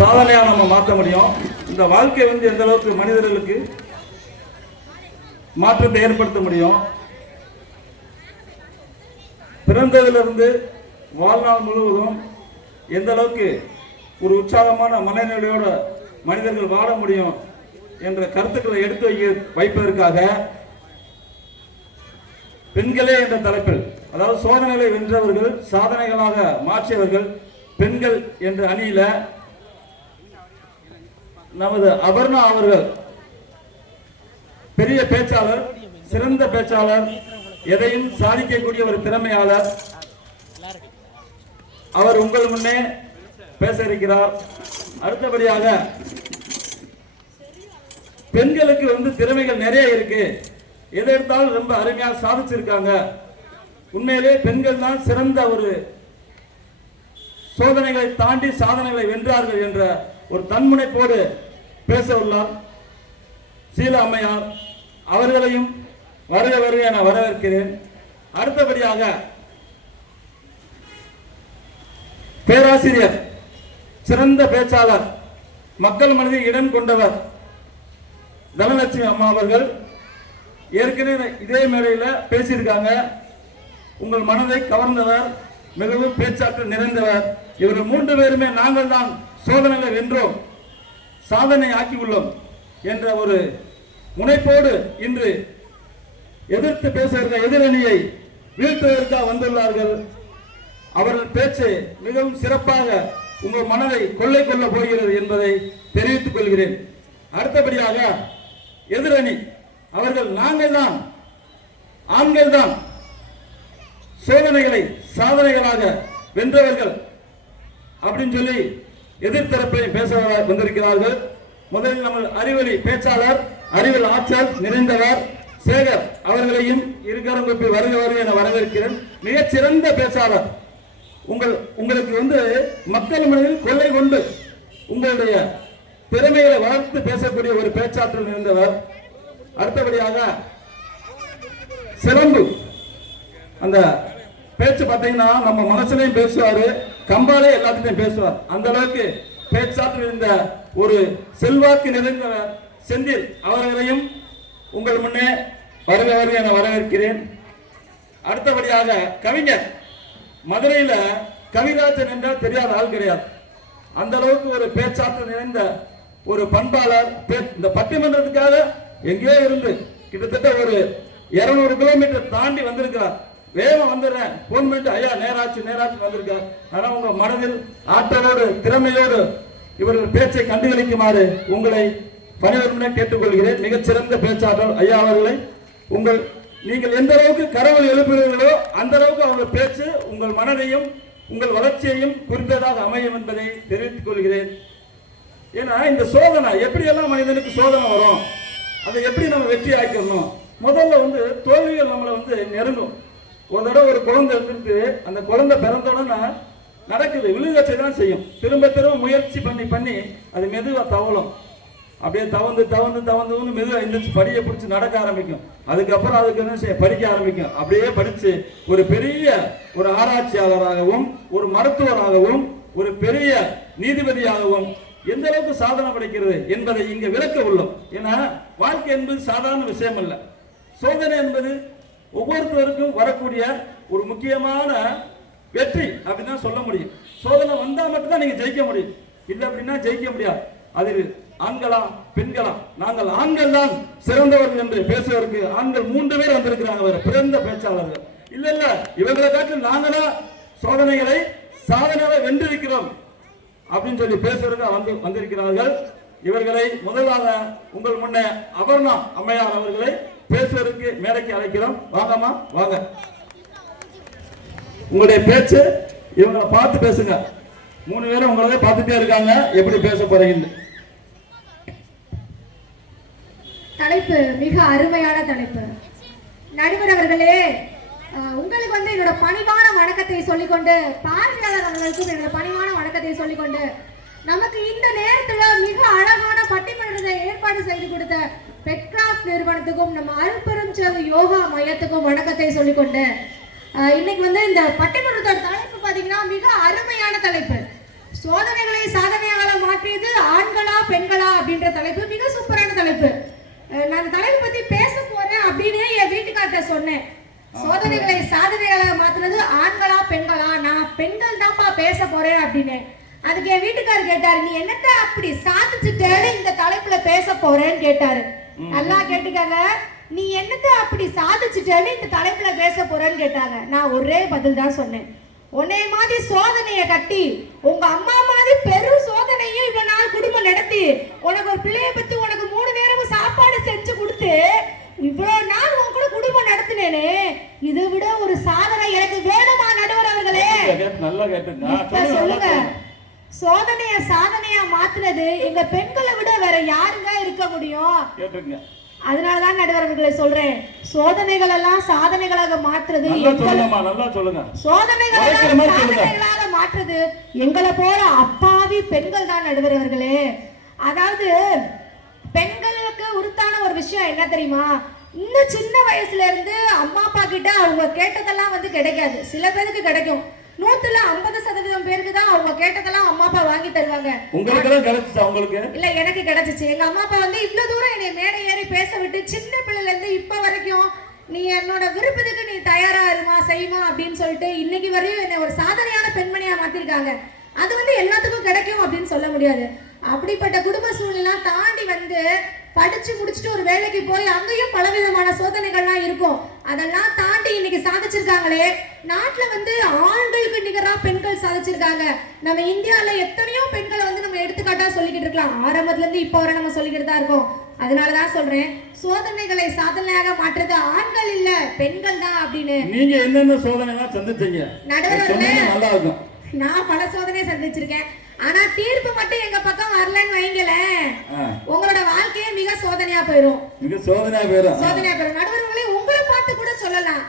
சாதனையா நம்ம மாற்ற முடியும். இந்த வாழ்க்கை எந்த அளவுக்கு மனிதர்களுக்கு மாற்றத்தை ஏற்படுத்த முடியும். பிறந்ததிலிருந்து வாழ்நாள் முழுவதும் எந்த அளவுக்கு ஒரு உற்சாகமான மனநிலையோட மனிதர்கள் வாழ முடியும் என்ற கருத்துக்களை எடுத்து வைப்பதற்காக பெண்களே என்ற தலைப்பில், அதாவது சோதனைகளை வென்றவர்கள் சாதனைகளாக மாற்றியவர்கள் பெண்கள் என்ற அணியில நமது அபர்ணா அவர்கள் பெரிய பேச்சாளர், சிறந்த பேச்சாளர், எதையும் சாதிக்கக்கூடிய ஒரு திறமையாளர். அவர் உங்கள் முன்னே பேச இருக்கிறார். அடுத்தபடியாக பெண்களுக்கு திறமைகள் நிறைய இருக்கு, எதை எடுத்தாலும் ரொம்ப அருமையாக சாதிச்சிருக்காங்க. உண்மையிலே பெண்கள் தான் சிறந்த ஒரு சோதனைகளை தாண்டி சாதனைகளை வென்றார்கள் என்ற ஒரு தன்முனைப்போடு பேச உள்ளார் சீலா அம்மையார். அவர்களையும் வருக வருக என வரவேற்கிறேன். அடுத்தபடியாக பேராசிரியர், சிறந்த பேச்சாளர், மக்கள் மனதில் இடம் கொண்டவர் தனலட்சுமி அம்மா அவர்கள் ஏற்கனவே இதே மேடையில் பேசியிருக்காங்க. உங்கள் மனதை கவர்ந்தவர், மிகவும் பேச்சாற்றல் நிறைந்தவர். இவர்கள் 3 பேருமே நாங்கள் தான் சோதனைகளை வென்றோம், சாதனை ஆக்கி உள்ளோம் என்ற ஒரு முனைப்போடு இன்று எதிர்த்து பேசுகிற எதிரணியை வீழ்த்துவதற்காக வந்துள்ளார்கள். அவர்கள் பேச்சு மிகவும் சிறப்பாக உங்கள் மனதை கொள்ளை கொள்ள போகிறது என்பதை தெரிவித்துக் கொள்கிறேன். அடுத்தபடியாக எதிரணி அவர்கள் நாங்கள் தான், ஆண்கள் தான் சோதனைகளை சாதனைகளாக வென்றவர்கள் அப்படின்னு சொல்லி எதிர்த்தரப்பை பேச வந்திருக்கிறார்கள். முதலில் நம்ம அறிவொளி பேச்சாளர், அறிவியல் ஆற்றல் நிறைந்தவர் சேகர் அவர்களையும் இருகரம் கூப்பி வருக வருக என வரவேற்கிறேன். மிகச்சிறந்த பேச்சாளர், உங்களுக்கு மக்கள் மனதில் கொள்ளை கொண்டு உங்களுடைய திறமைகளை வளர்த்து பேசக்கூடிய ஒரு பேச்சாற்றல் நிறைந்தவர். அடுத்தபடியாக சிறந்து அந்த பேச்சு பார்த்தீங்கன்னா நம்ம மனசுலையும் பேசுவாரு, கம்பாலே எல்லாத்தையும் பேசுவார். அந்த அளவுக்கு பேச்சாற்றல் இருந்த ஒரு செல்வாக்கு நிறைந்தவர் செந்தில் அவர்களையும் உங்கள் முன்னே வருக வருக என வரவேற்கிறேன். அடுத்தபடியாக கவிஞர், மதுரையில கவிராஜன் என்றால் தெரியாத ஆள் கிடையாது. அந்த அளவுக்கு ஒரு பேச்சாற்றல் நிறைந்த ஒரு பண்பாளர். இந்த பட்டிமன்றத்துக்காக எங்கேயோ இருந்து கிட்டத்தட்ட ஒரு 200 கிலோமீட்டர் தாண்டி வந்திருக்கிறார். வேகம் வந்துடுறேன், போன் பண்ணிட்டு ஐயா நேராச்சு வந்திருக்கார். ஆனா உங்க மனதில் ஆற்றலோடு திறமையோடு இவர்கள் பேச்சை கண்டுகளிக்குமாறு உங்களை பணிவருடன் கேட்டுக்கொள்கிறேன். மிகச்சிறந்த பேச்சாற்றல் ஐயா அவர்களை நீங்கள் எந்த அளவுக்கு கரவல் எழுப்புகிறீர்களோ அந்த அளவுக்கு அவங்க பேச்சு உங்கள் மனதையும் உங்கள் வளர்ச்சியையும் குறித்ததாக அமையும் என்பதை தெரிவித்துக் கொள்கிறேன். ஏன்னா இந்த சோதனை எப்படியெல்லாம் மனிதனுக்கு சோதனை வரும், அதை எப்படி நம்ம வெற்றி ஆக்கணும். முதல்ல தோல்விகள் நம்மளை நெருங்கும். ஒரு தடவை ஒரு குழந்தை இருந்துட்டு அந்த குழந்தை பிறந்தோடனே நடக்குது, விழுகச்சை தான் செய்யும். திரும்ப முயற்சி பண்ணி அது மெதுவாக தவழும். அப்படியே தவந்து மெதுவாக எந்திரிச்சு படியை பிடிச்சி நடக்க ஆரம்பிக்கும். அதுக்கப்புறம் அதுக்கு என்ன செய்ய, படிக்க ஆரம்பிக்கும். அப்படியே படித்து ஒரு பெரிய ஒரு ஆராய்ச்சியாளராகவும் ஒரு மருத்துவராகவும் ஒரு பெரிய நீதிபதியாகவும் எந்த அளவுக்கு சாதனை படைக்கிறது என்பதை இங்க விளக்க உள்ளோம். ஏன்னா வாழ்க்கை என்பது சாதாரண விஷயம் அல்ல. சோதனை என்பது ஒவ்வொருத்தருக்கும் வரக்கூடிய ஒரு முக்கியமான வெற்றி அப்படின்னு தான் சொல்ல முடியும். சோதனை வந்தா மட்டும்தான் நீங்க ஜெயிக்க முடியும், இல்லை அப்படின்னா ஜெயிக்க முடியாது. அதில் ஆண்களா பெண்களா, நாங்கள் ஆண்கள் தான் சிறந்தவர்கள் என்று பேசுவதற்கு ஆண்கள் 3 பேர் வந்திருக்கிறாங்க, பிறந்த பேச்சாளர்கள். இல்ல இவங்களை காட்டில் நாங்களா சோதனைகளை சாதனையாக வென்றிருக்கிறோம் அப்படின்னு சொல்லி பேசுறதுக்கு வந்திருக்கிறார்கள். இவர்களை முதலாக உங்கள் முன்னே அபர்ணா அம்மையார் அவர்களை பேசுவதற்கு மேடைக்கு அழைக்கிறோம். வாங்கம்மா வாங்க, உங்களுடைய பேச்சு இவங்களை பார்த்து பேசுங்க. 3 பேரும் உங்களே பார்த்துட்டே இருக்காங்க, எப்படி பேச போறீங்க. தலைப்பு மிக அருமையான தலைப்பு. நடுவர் அவர்களே, உங்களுக்கு என்னோட பணிவான வணக்கத்தை சொல்லிக்கொண்டு, பார்வையாளர் அவர்களுக்கும் என்னோட பணிவான வணக்கத்தை சொல்லிக்கொண்டு, நமக்கு இந்த நேரத்துல மிக அழகான பட்டிமன்றத்தை ஏற்பாடு செய்து கொடுத்த பெட்கிராஃப்ட் நிறுவனத்துக்கும் நம்ம அருட்பெரும் சேவை யோகா மையத்துக்கும் வணக்கத்தை சொல்லிக்கொண்டு, இன்னைக்கு இந்த பட்டிமன்றத்தோட தலைப்பு பாத்தீங்கன்னா மிக அருமையான தலைப்பு. சோதனைகளை சாதனையாக மாற்றியது அப்படின்ற தலைப்பு மிக சூப்பரான தலைப்பு. நான் அந்த தலைப்பு பத்தி பேச போறேன் அப்படின்னு என் வீட்டுக்கார்ட்ட சொன்னேன். சோதனைகளை சாதனைகளாக மாத்துறது ஆண்களா பெண்களா? நான் பெண்கள் தான்ப்பா பேச போறேன் அப்படின்னு. அதுக்கு என் வீட்டுக்காரர் கேட்டாரு, நீ என்னத்த அப்படி சாதிச்சுட்டேன்னு இந்த தலைப்புல பேச போறேன்னு கேட்டாரு. நல்லா கேட்டுக்காங்க, நீ என்னத்த அப்படி சாதிச்சுட்டேன்னு இந்த தலைப்புல பேச போறேன்னு கேட்டாங்க. நான் ஒரே பதில் தான் சொன்னேன். உன்னை மாதிரி சோதனையை கட்டி உங்க அம்மா மாதிரி பெரும் சோதனையும் இவ்வளவு நாள் குடும்பம் நடத்தி உனக்கு ஒரு பிள்ளைய பத்தி உனக்கு 3 நேரமும் சாப்பாடு செஞ்சு கொடுத்து இவ்வளவு நாள் உன் கூட குடும்பம் நடத்தினேனே, இதை விட ஒரு சாதனை எனக்கு வேணுமா நடுவர் அவர்களே? நல்லா கேட்டுங்க, சொல்லுங்க. சோதனைய சாதனையா மாத்துனது எங்க பெண்களை விட வேற யாருங்க இருக்க முடியும்? கேட்டுங்க. அதனாலதான் நடுவர் அவர்களை சொல்றேன், சோதனைகள் எல்லாம் சாதனைகளாக மாற்றுறது, சாதனைகளாக மாற்றுறது எங்களை போல அப்பாவி பெண்கள் தான் நடுவர் அவர்களே. அதாவது பெண்களுக்கு உறுத்தான ஒரு விஷயம் என்ன தெரியுமா? இந்த சின்ன வயசுல இருந்து அம்மா அப்பா கிட்ட அவங்க கேட்டதெல்லாம் வந்து கிடைக்காது. சில பேருக்கு கிடைக்கும், 100% பேருக்கு தான் அவங்க கேட்டதெல்லாம் அம்மா அப்பா வாங்கி தருவாங்க. உங்களுக்கு கிடைச்சிச்சா? உங்களுக்கு இல்ல, எனக்கு கிடைச்சிச்சு. எங்க அம்மா அப்பா வந்து இவ்வளவு தூரம் என்னை மேடை ஏறி பேச விட்டு சின்ன பிள்ளைல இருந்து இப்ப வரைக்கும் நீ என்னோட விருப்பத்துக்கு நீ தயாரா இருமா செய்யுமா அப்படின்னு சொல்லிட்டு இன்னைக்கு வரையும் என்னை ஒரு சாதனையான பெண்மணியா மாத்திருக்காங்க. அது வந்து எல்லாத்துக்கும் கிடைக்கும் அப்படின்னு சொல்ல முடியாது. அப்படிப்பட்ட குடும்ப சூழ்நிலை தாண்டி வந்து படிச்சு முடிச்சுட்டு ஒரு வேலைக்கு போய் அங்கேயும் பலவிதமான சோதனைகள்லாம் இருக்கும். அதெல்லாம் தாண்டி இன்னைக்கு சாதிச்சிருக்காங்களே. நாட்டுல வந்து ஆண்களுக்கு நிகரா பெண்கள் சாதிச்சிருக்காங்க. நம்ம இந்தியால எத்தனையோ பெண்களை வந்து நம்ம எடுத்துக்காட்டா சொல்லிக்கிட்டு இருக்கலாம். ஆரம்பத்துல இருந்து இப்போ வரை நம்ம சொல்லிக்கிட்டு தான் இருக்கோம். அதனாலதான் சொல்றேன், சோதனைகளை சாதனையாக மாற்றுறது ஆண்கள் இல்ல பெண்கள் தான் அப்படின்னு. நீங்க என்னென்ன சோதனை சந்திச்சீங்க நடுவர்களே? நான் பல சோதனை சந்திச்சிருக்கேன். ஆனா தீர்ப்பு மட்டும் எங்க பக்கம் வரலன்னு வைங்களேன், உங்களோட வாழ்க்கையே மிக சோதனையா போயிடும். சோதனையா போயிடும் நடுவர்களே. உங்களை பார்த்து கூட சொல்லலாம்.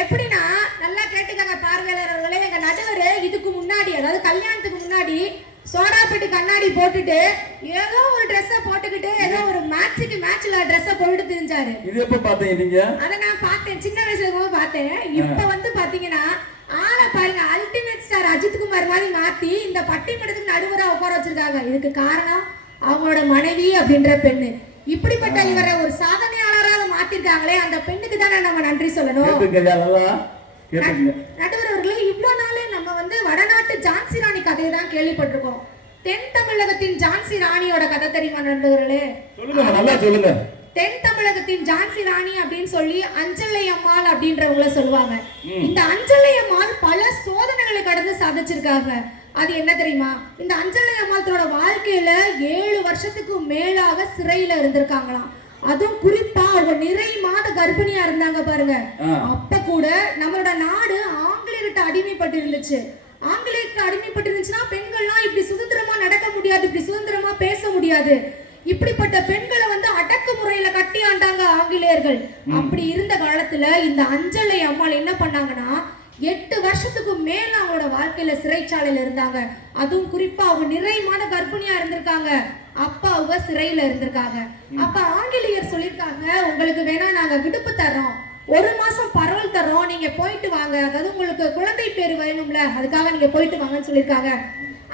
எப்படின்னா, நல்லா கேட்டுக்கங்க பார்வையாளர்களே. எங்க நடுவர் இதுக்கு முன்னாடி, அதாவது கல்யாணத்துக்கு முன்னாடி சோடாப்பட்டு கண்ணாடி போட்டுட்டு ஏதோ ஒரு ட்ரெஸ்ஸ போட்டுக்கிட்டு ஏதோ ஒரு மேட்ச்ல ட்ரெஸ்ஸ போட்டு தெரிஞ்சாரு. இது எப்ப பாத்தீங்க நீங்க? அத நான் பார்த்தேன், சின்ன வயசுல போது பார்த்தேன். இப்ப வந்து பாத்தீங்கன்னா ஆளை பாருங்க, அல்டிமேட் ஸ்டார் அஜித் குமார் மாதிரி மாத்தி இந்த பட்டிமன்றத்துக்கு நடுவரா உட்கார வச்சிருக்காங்க. இதுக்கு காரணம் அவங்களோட மனைவி அப்படின்ற பெண்ணு. இப்படிப்பட்ட இவரை ஒரு சாதனையாளராக மாத்திருக்காங்களே, அந்த பெண்ணுக்கு தானே நம்ம நன்றி சொல்லணும். நடுவர் அவர்களே, இவ்வளவு நாளே நம்ம வந்து வடநாட்டு ஜான்சி ராணி கதையை தான் கேள்விப்பட்டிருக்கோம். தென் தமிழகத்தின் ஜான்சி ராணியோட கதை தெரியுமா நடுவர்களே? சொல்லுங்க. தென் தமிழகத்தின் ஜான்சி ராணி அப்படின்னு சொல்லி அஞ்சலை அம்மாள் அப்படின்றவங்கள சொல்லுவாங்க. இந்த அஞ்சலை அம்மாள் பல சோதனைகளை கடந்து சாதிச்சிருக்காங்க. அது என்ன தெரியுமா? இந்த அஞ்சலை அம்மாள் தன்னோட வாழ்க்கையில 7 வருஷத்துக்கு மேலாக சிறையில இருந்திருக்காங்களாம். அதுவும் குறிப்பா அவங்க நிறை மாத கர்ப்பிணியா இருந்தாங்க பாருங்க. அப்ப கூட நம்மளோட நாடு ஆங்கிலேயர்கிட்ட அடிமைப்பட்டு இருந்துச்சு. ஆங்கிலேயருக்கு அடிமைப்பட்டு இருந்துச்சுன்னா பெண்கள்லாம் இப்படி சுதந்திரமா நடக்க முடியாது, இப்படி சுதந்திரமா பேச முடியாது. இப்படிப்பட்ட பெண்களை வந்து அடக்குமுறையில கட்டி ஆண்டாங்க ஆங்கிலேயர்கள். அப்படி இருந்த காலத்துல இந்த அஞ்சலை அம்மாள் என்ன பண்ணாங்கன்னா 8 வருஷத்துக்கு மேல அவங்களோட வாழ்க்கையில சிறைச்சாலையில இருந்தாங்க. அதுவும் குறிப்பா அவங்க நிறை மாத கர்ப்பிணியா இருந்திருக்காங்க. அப்பா அவங்க சிறையில இருந்திருக்காங்க. அப்ப ஆங்கிலேயர் சொல்லிருக்காங்க, உங்களுக்கு வேணா நாங்க விடுப்பு தர்றோம், 1 மாசம் பரவல் தர்றோம், நீங்க போயிட்டு வாங்க, அதாவது உங்களுக்கு குழந்தை பேரு வேணும்ல, அதுக்காக நீங்க போயிட்டு வாங்கன்னு சொல்லியிருக்காங்க.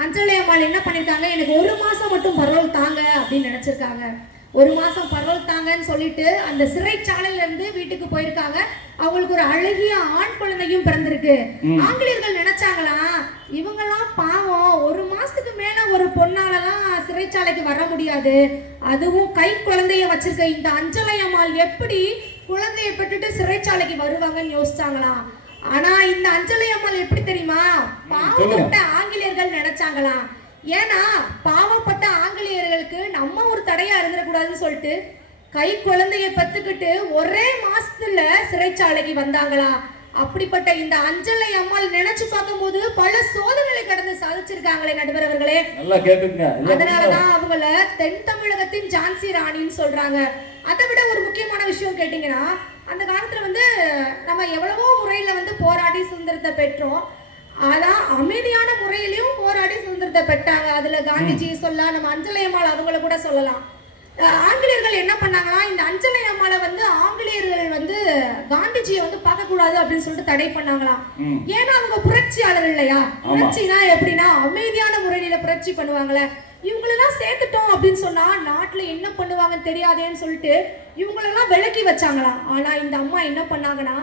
அஞ்சலை அம்மாள் என்ன பண்ணிருக்காங்க, எனக்கு 1 மாசம் மட்டும் பரவல் தாங்க அப்படின்னு நினைச்சிருக்காங்க. 1 மாசம் பரவல் தாங்கன்னு சொல்லிட்டு அந்த சிறைச்சாலையில இருந்து வீட்டுக்கு போயிருக்காங்க. அவங்களுக்கு ஒரு அழகிய ஆண் குழந்தையும் பிறந்திருக்கு. ஆங்கிலேயர்கள் நினைச்சாங்களா, இவங்கெல்லாம் பாவம், 1 மாசத்துக்கு மேல ஒரு பொண்ணாலலாம் சிறைச்சாலைக்கு வர முடியாது, அதுவும் கை குழந்தைய வச்சிருக்க இந்த அஞ்சலை அம்மாள் எப்படி குழந்தைய பெற்றுட்டு சிறைச்சாலைக்கு வருவாங்கன்னு யோசிச்சாங்களாம். ஆனா இந்த அஞ்சலை அம்மாள் எப்படி தெரியுமா, பாவப்பட்ட ஆங்கிலேயர்கள் நினைச்சாங்களாம். ஏன்னா பாவப்பட்ட ஆங்கிலேயர்களுக்கு நம்ம ஒரு தடையா இருந்துடக்கூடாதுன்னு சொல்லிட்டு கை குழந்தைய பெத்துக்கிட்டு ஒரே மாசத்துல சிறைச்சாலைக்கு வந்தாங்களாம். அப்படிப்பட்ட இந்த அஞ்சலை அம்மாள் நினைச்சு பார்க்கும்போது பல சோதனைகளை கடந்து சாதிச்சிருக்காங்களே நடுவர் அவர்களே. அதனாலதான் அவங்கள தென் தமிழகத்தின் ஜான்சி ராணின்னு சொல்றாங்க. அதை விட ஒரு முக்கியமான விஷயம் கேட்டீங்கன்னா, அந்த காலத்துல வந்து நம்ம எவ்வளவோ முறையில வந்து போராடி சுதந்திரத்தை பெற்றோம். அதான் அமைதியான முறையிலையும் போராடி சுதந்திரத்தை பெற்றாங்க. அதுல காந்திஜி சொல்லலாம், நம்ம அஞ்சலை அம்மாள் அவங்கள கூட சொல்லலாம். ஆங்கிலேயர்கள் என்ன பண்ணாங்களா, இந்த அஞ்சலை அம்மாளை வந்து ஆங்கிலேயர்கள் வந்து காந்திஜியை வந்து பார்க்க கூடாது அப்படின்னு சொல்லிட்டு தடை பண்ணாங்களாம். ஏன்னா அவங்க புரட்சியாளர் இல்லையா? புரட்சினா எப்படின்னா அமைதியான முறையில புரட்சி பண்ணுவாங்களே. இவங்களெல்லாம் சேர்த்துட்டோம் அப்படின்னு சொன்னா நாட்டுல என்ன பண்ணுவாங்கன்னு தெரியாதேன்னு சொல்லிட்டு இவங்களெல்லாம் விலக்கி வச்சாங்களாம். ஆனா இந்த அம்மா என்ன பண்ணாங்கன்னா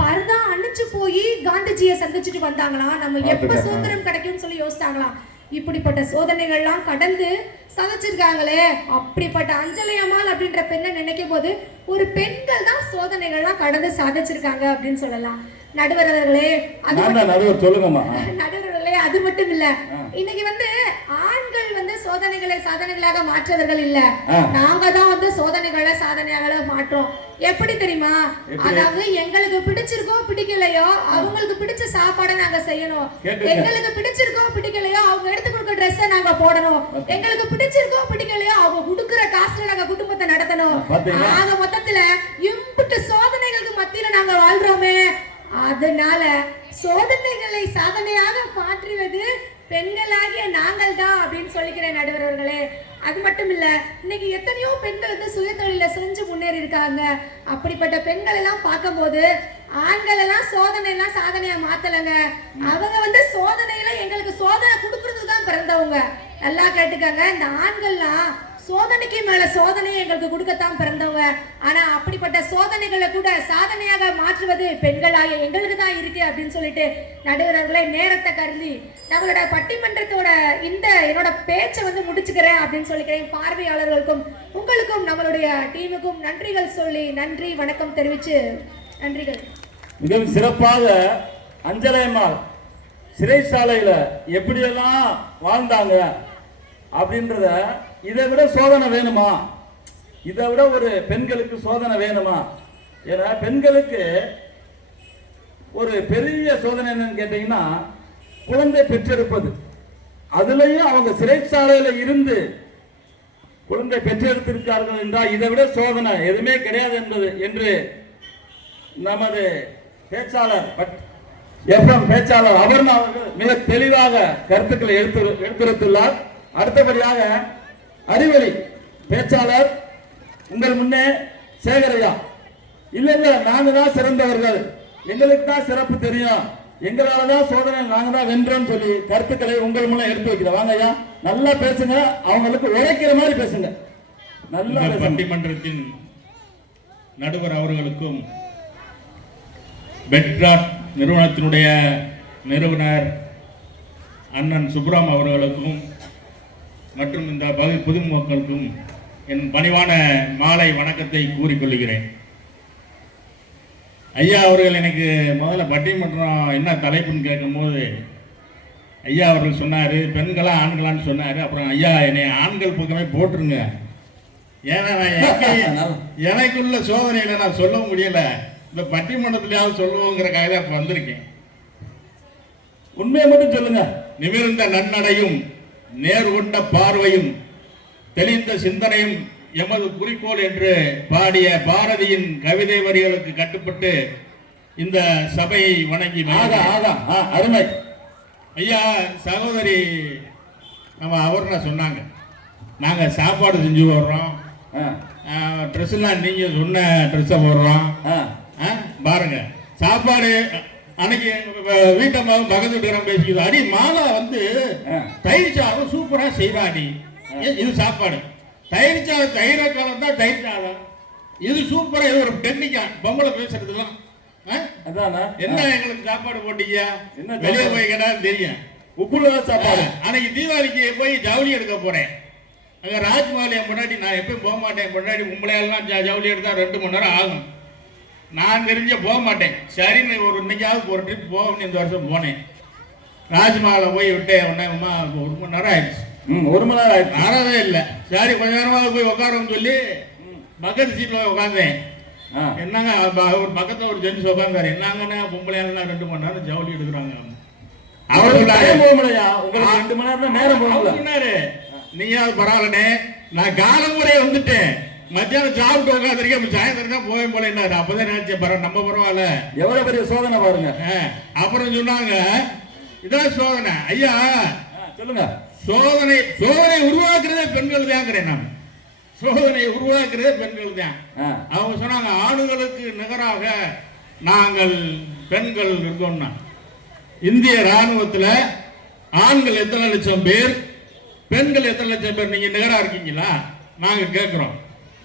பரதா அணிச்சு போய் காந்திஜியை சந்திச்சுட்டு வந்தாங்களாம். நம்ம எப்ப சுதந்திரம் கிடைக்கும்னு சொல்லி யோசிச்சாங்களாம். இப்படிப்பட்ட சோதனைகள்லாம் கடந்து சதைச்சிருக்காங்களே, அப்படிப்பட்ட அஞ்சலை அம்மாள் அப்படின்ற பெண்ணை நினைக்கும் போது ஒரு பெண்கள் தான் சோதனைகள்லாம் கடந்து சாதிச்சிருக்காங்க அப்படின்னு சொல்லலாம். நடுவர் அவர்களே, நடுவர்களே, அது மட்டும் இல்ல, இன்னைக்கு வந்து ஆண்கள் வந்து சோதனைகளை சாதனைகளாக மாற்றவர்கள் இல்ல, நாங்க தான் வந்து சோதனைகளை சாதனையாக மாற்றோம். எப்படி தெரியுமா? அதாவது எங்களுக்கு பிடிச்சிருக்கோ பிடிக்கலையோ அவங்களுக்கு பிடிச்ச சாப்பாடை நாங்க செய்யணும். எங்களுக்கு பிடிச்சிருக்கோ பிடிக்கலையோ அவங்க எடுத்து கொடுக்க ட்ரெஸ்ஸை நாங்க போடணும். எங்களுக்கு பிடிச்சிருக்கோ பிடிக்கலையோ அவங்க கொடுக்குற காசுல நாங்க குடும்பத்தை நடத்தணும். ஆக மொத்தத்துல இம்புட்டு சோதனைகளுக்கு மத்தியில நாங்க வாழ்றோமே, அதனால சோதனைகளை சாதனையாக மாற்றுவது பெண்களாகிய நாங்கள் தான் அப்படின்னு சொல்லிக்கிறேன் நடுவர் அவர்களே. அது மட்டும் இல்ல, இன்னைக்கு எத்தனையோ பெண்கள் வந்து சுய தொழில செஞ்சு முன்னேறி இருக்காங்க. அப்படிப்பட்ட பெண்கள் எல்லாம் பார்க்கும்போது ஆண்கள் எல்லாம் சோதனை எல்லாம் சாதனையா மாத்தலங்க. அவங்க வந்து சோதனையில எங்களுக்கு சோதனை கொடுக்கறதுக்கு தான் பிறந்தவங்க. நல்லா கேட்டுக்கங்க, இந்த ஆண்கள்லாம் சோதனைக்கு மேல சோதனையை எங்களுக்கு கொடுக்கத்தான் பிறந்தவங்க. ஆனா அப்படிப்பட்ட சோதனைகளை கூட சாதனையாக மாற்றுவது பெண்களாக எங்களுக்கு தான் இருக்கு அப்படின்னு சொல்லிட்டு நடுவர்களே, நேரத்தை கருதி நம்மளோட பட்டிமன்றத்தோட இந்த என்னோட பேச்சை வந்து முடிச்சுக்கிறேன் அப்படின்னு சொல்லிக்கிறேன். பார்வையாளர்களுக்கும் உங்களுக்கும் நம்மளுடைய டீமுக்கும் நன்றிகள் சொல்லி நன்றி வணக்கம் தெரிவிச்சு நன்றிகள். மிகவும் சிறப்பாக அஞ்சலை அம்மாள் சிறைச்சாலையில எப்படியெல்லாம் வாழ்ந்தாங்க அப்படின்றத, இதை விட சோதனை வேணுமா? இதை விட ஒரு பெண்களுக்கு சோதனை வேணுமா? ஏன்னா பெண்களுக்கு ஒரு பெரிய சோதனை என்னன்னு கேட்டீங்கன்னா குழந்தை பெற்றெடுப்பது. அதுலயும் அவங்க சிறைச்சாலையில இருந்து குழந்தை பெற்றெடுத்திருக்கார்கள் என்றால் இதை விட சோதனை எதுவுமே கிடையாது என்று நமது பேச்சாளர் பேச்சாளர் அபர்ணா அவர்கள் மிக தெளிவாக கருத்துக்களை எடுத்துரைத்துள்ளார். அடுத்தபடியாக அறிவொளி பேச்சாளர் உங்கள் முன்னே சேகரையா, இல்ல இல்ல நாங்க தான் சிறந்தவர்கள், எங்களுக்கு தான் சிறப்பு தெரியும், எங்களாலதான் சோதனை, நாங்க தான் வென்றோம் சொல்லி கருத்துக்களை உங்கள் மூலம் எடுத்து வைக்கிறோம். வாங்க ஐயா, நல்லா பேசுங்க, அவங்களுக்கு உழைக்கிற மாதிரி பேசுங்க. நல்லா பட்டிமன்றத்தின் நடுவர் அவர்களுக்கும் பெட்ராட் நிறுவனத்தினுடைய நிறுவனர் அண்ணன் சுப்ராம் அவர்களுக்கும் மற்றும் இந்த பொதுமக்களுக்கும் என் பணிவான மாலை வணக்கத்தை கூறிக்கொள்கிறேன். ஐயா அவர்கள் எனக்கு முதல்ல பட்டிமன்றம் என்ன தலைப்புன்னு கேட்கும்போது ஐயா அவர்கள் சொன்னார் பெண்களா ஆண்களான்னு சொன்னார். அப்புறம் ஐயா என்னை ஆண்கள் பக்கமே போட்டுருங்க, ஏன்னா நான் எனக்குள்ள சோதனைகளை நான் சொல்ல முடியல, இந்த பட்டிமன்றத்திலேயாவது சொல்லுவோங்கிறக்காக தான் இப்போ வந்திருக்கேன். உண்மையை மட்டும் சொல்லுங்க. நிமிர்ந்த நன்னடையும் நேர் கொண்ட பார்வையும் தெளிந்த சிந்தனையும் எமது குறிக்கோள் என்று பாடிய பாரதியின் கவிதை வரிகளுக்கு கட்டுப்பட்டு இந்த சபையை வணங்கி அருமை. ஐயா சகோதரி நம்ம அவர்னா சொன்னாங்க, நாங்கள் சாப்பாடு செஞ்சு போடுறோம், ட்ரெஸ்லாம் நீங்கள் சொன்ன ட்ரெஸ்ஸை போடுறோம். பாருங்க சாப்பாடு அன்னைக்கு வீட்டை பக்கத்து வீட்டுக்காரன் பேசிக்குது, அடி மாலா வந்து தயிர் சாதம் சூப்பரா செய்வாடி, இது சாப்பாடு. தயிர் சாதம் தயிர காலம் தான் தயிர் சாதம், இது சூப்பரா, இது ஒரு டெக்னிக்கா பொம்பளை பேசுறதுலாம். என்ன எங்களுக்கு சாப்பாடு போட்டீங்க, என்ன வெளியே போய் கேட்டா தெரியும், உப்புல சாப்பாடு. அன்னைக்கு தீபாவளிக்கு போய் ஜவுளி எடுக்க போறேன், அங்க ராஜ்மஹால் என் முன்னாடி, நான் எப்பயும் போக மாட்டேன், முன்னாடி உங்களையெல்லாம் ஜவுளி எடுத்தா 2 மணி நேரம் ஆகும், நான் தெரிஞ்ச போக மாட்டேன். சரின்னு ஒரு இன்னைக்காவது ஒரு ட்ரிப் போகணும்னு இந்த வருஷம் போனேன். ராஜ்மஹாலை போய் விட்டேன், உடனே 1 மணி நேரம் ஆயிடுச்சு. 1 மணி நேரம் ஆயிடுச்சு, வரவே இல்லை. சரி கொஞ்ச நேரமாக போய் உட்காரோன்னு சொல்லி பக்கத்து சீட்ல உட்காந்தேன். என்னங்க ஒரு பக்கத்துல ஒரு ஜென்ஸ் உட்காந்தாரு, என்னங்கன்னா பொம்பளையாலாம் 2 மணி நேரம் ஜவுளி எடுக்கிறாங்க. நீயாவது பரவாயில்லனே, நான் காலமுறை வந்துட்டேன், மத்தியானம் சாப்பிட்டு உட்காந்துருக்கேன், சாயந்தரம் தான் போய் போல. என்ன அப்பதான் நினைச்சேன், நம்ம பரவாயில்ல, எவ்வளவு பெரிய சோதனை பாருங்க. அப்புறம் சொன்னாங்க இதான் சோதனை. ஐயா சொல்லுங்க, சோதனை உருவாக்குறதே பெண்கள் தாங்கிறேன். நான் சோதனை உருவாக்குறதே பெண்கள் தான். அவங்க சொன்னாங்க ஆணுகளுக்கு நிகராக நாங்கள் பெண்கள் இருக்கோம்னா, இந்திய ராணுவத்தில் ஆண்கள் எத்தனை லட்சம் பேர், பெண்கள் எத்தனை லட்சம் பேர் நீங்க நிகரா இருக்கீங்களா? நாங்க கேட்கிறோம்.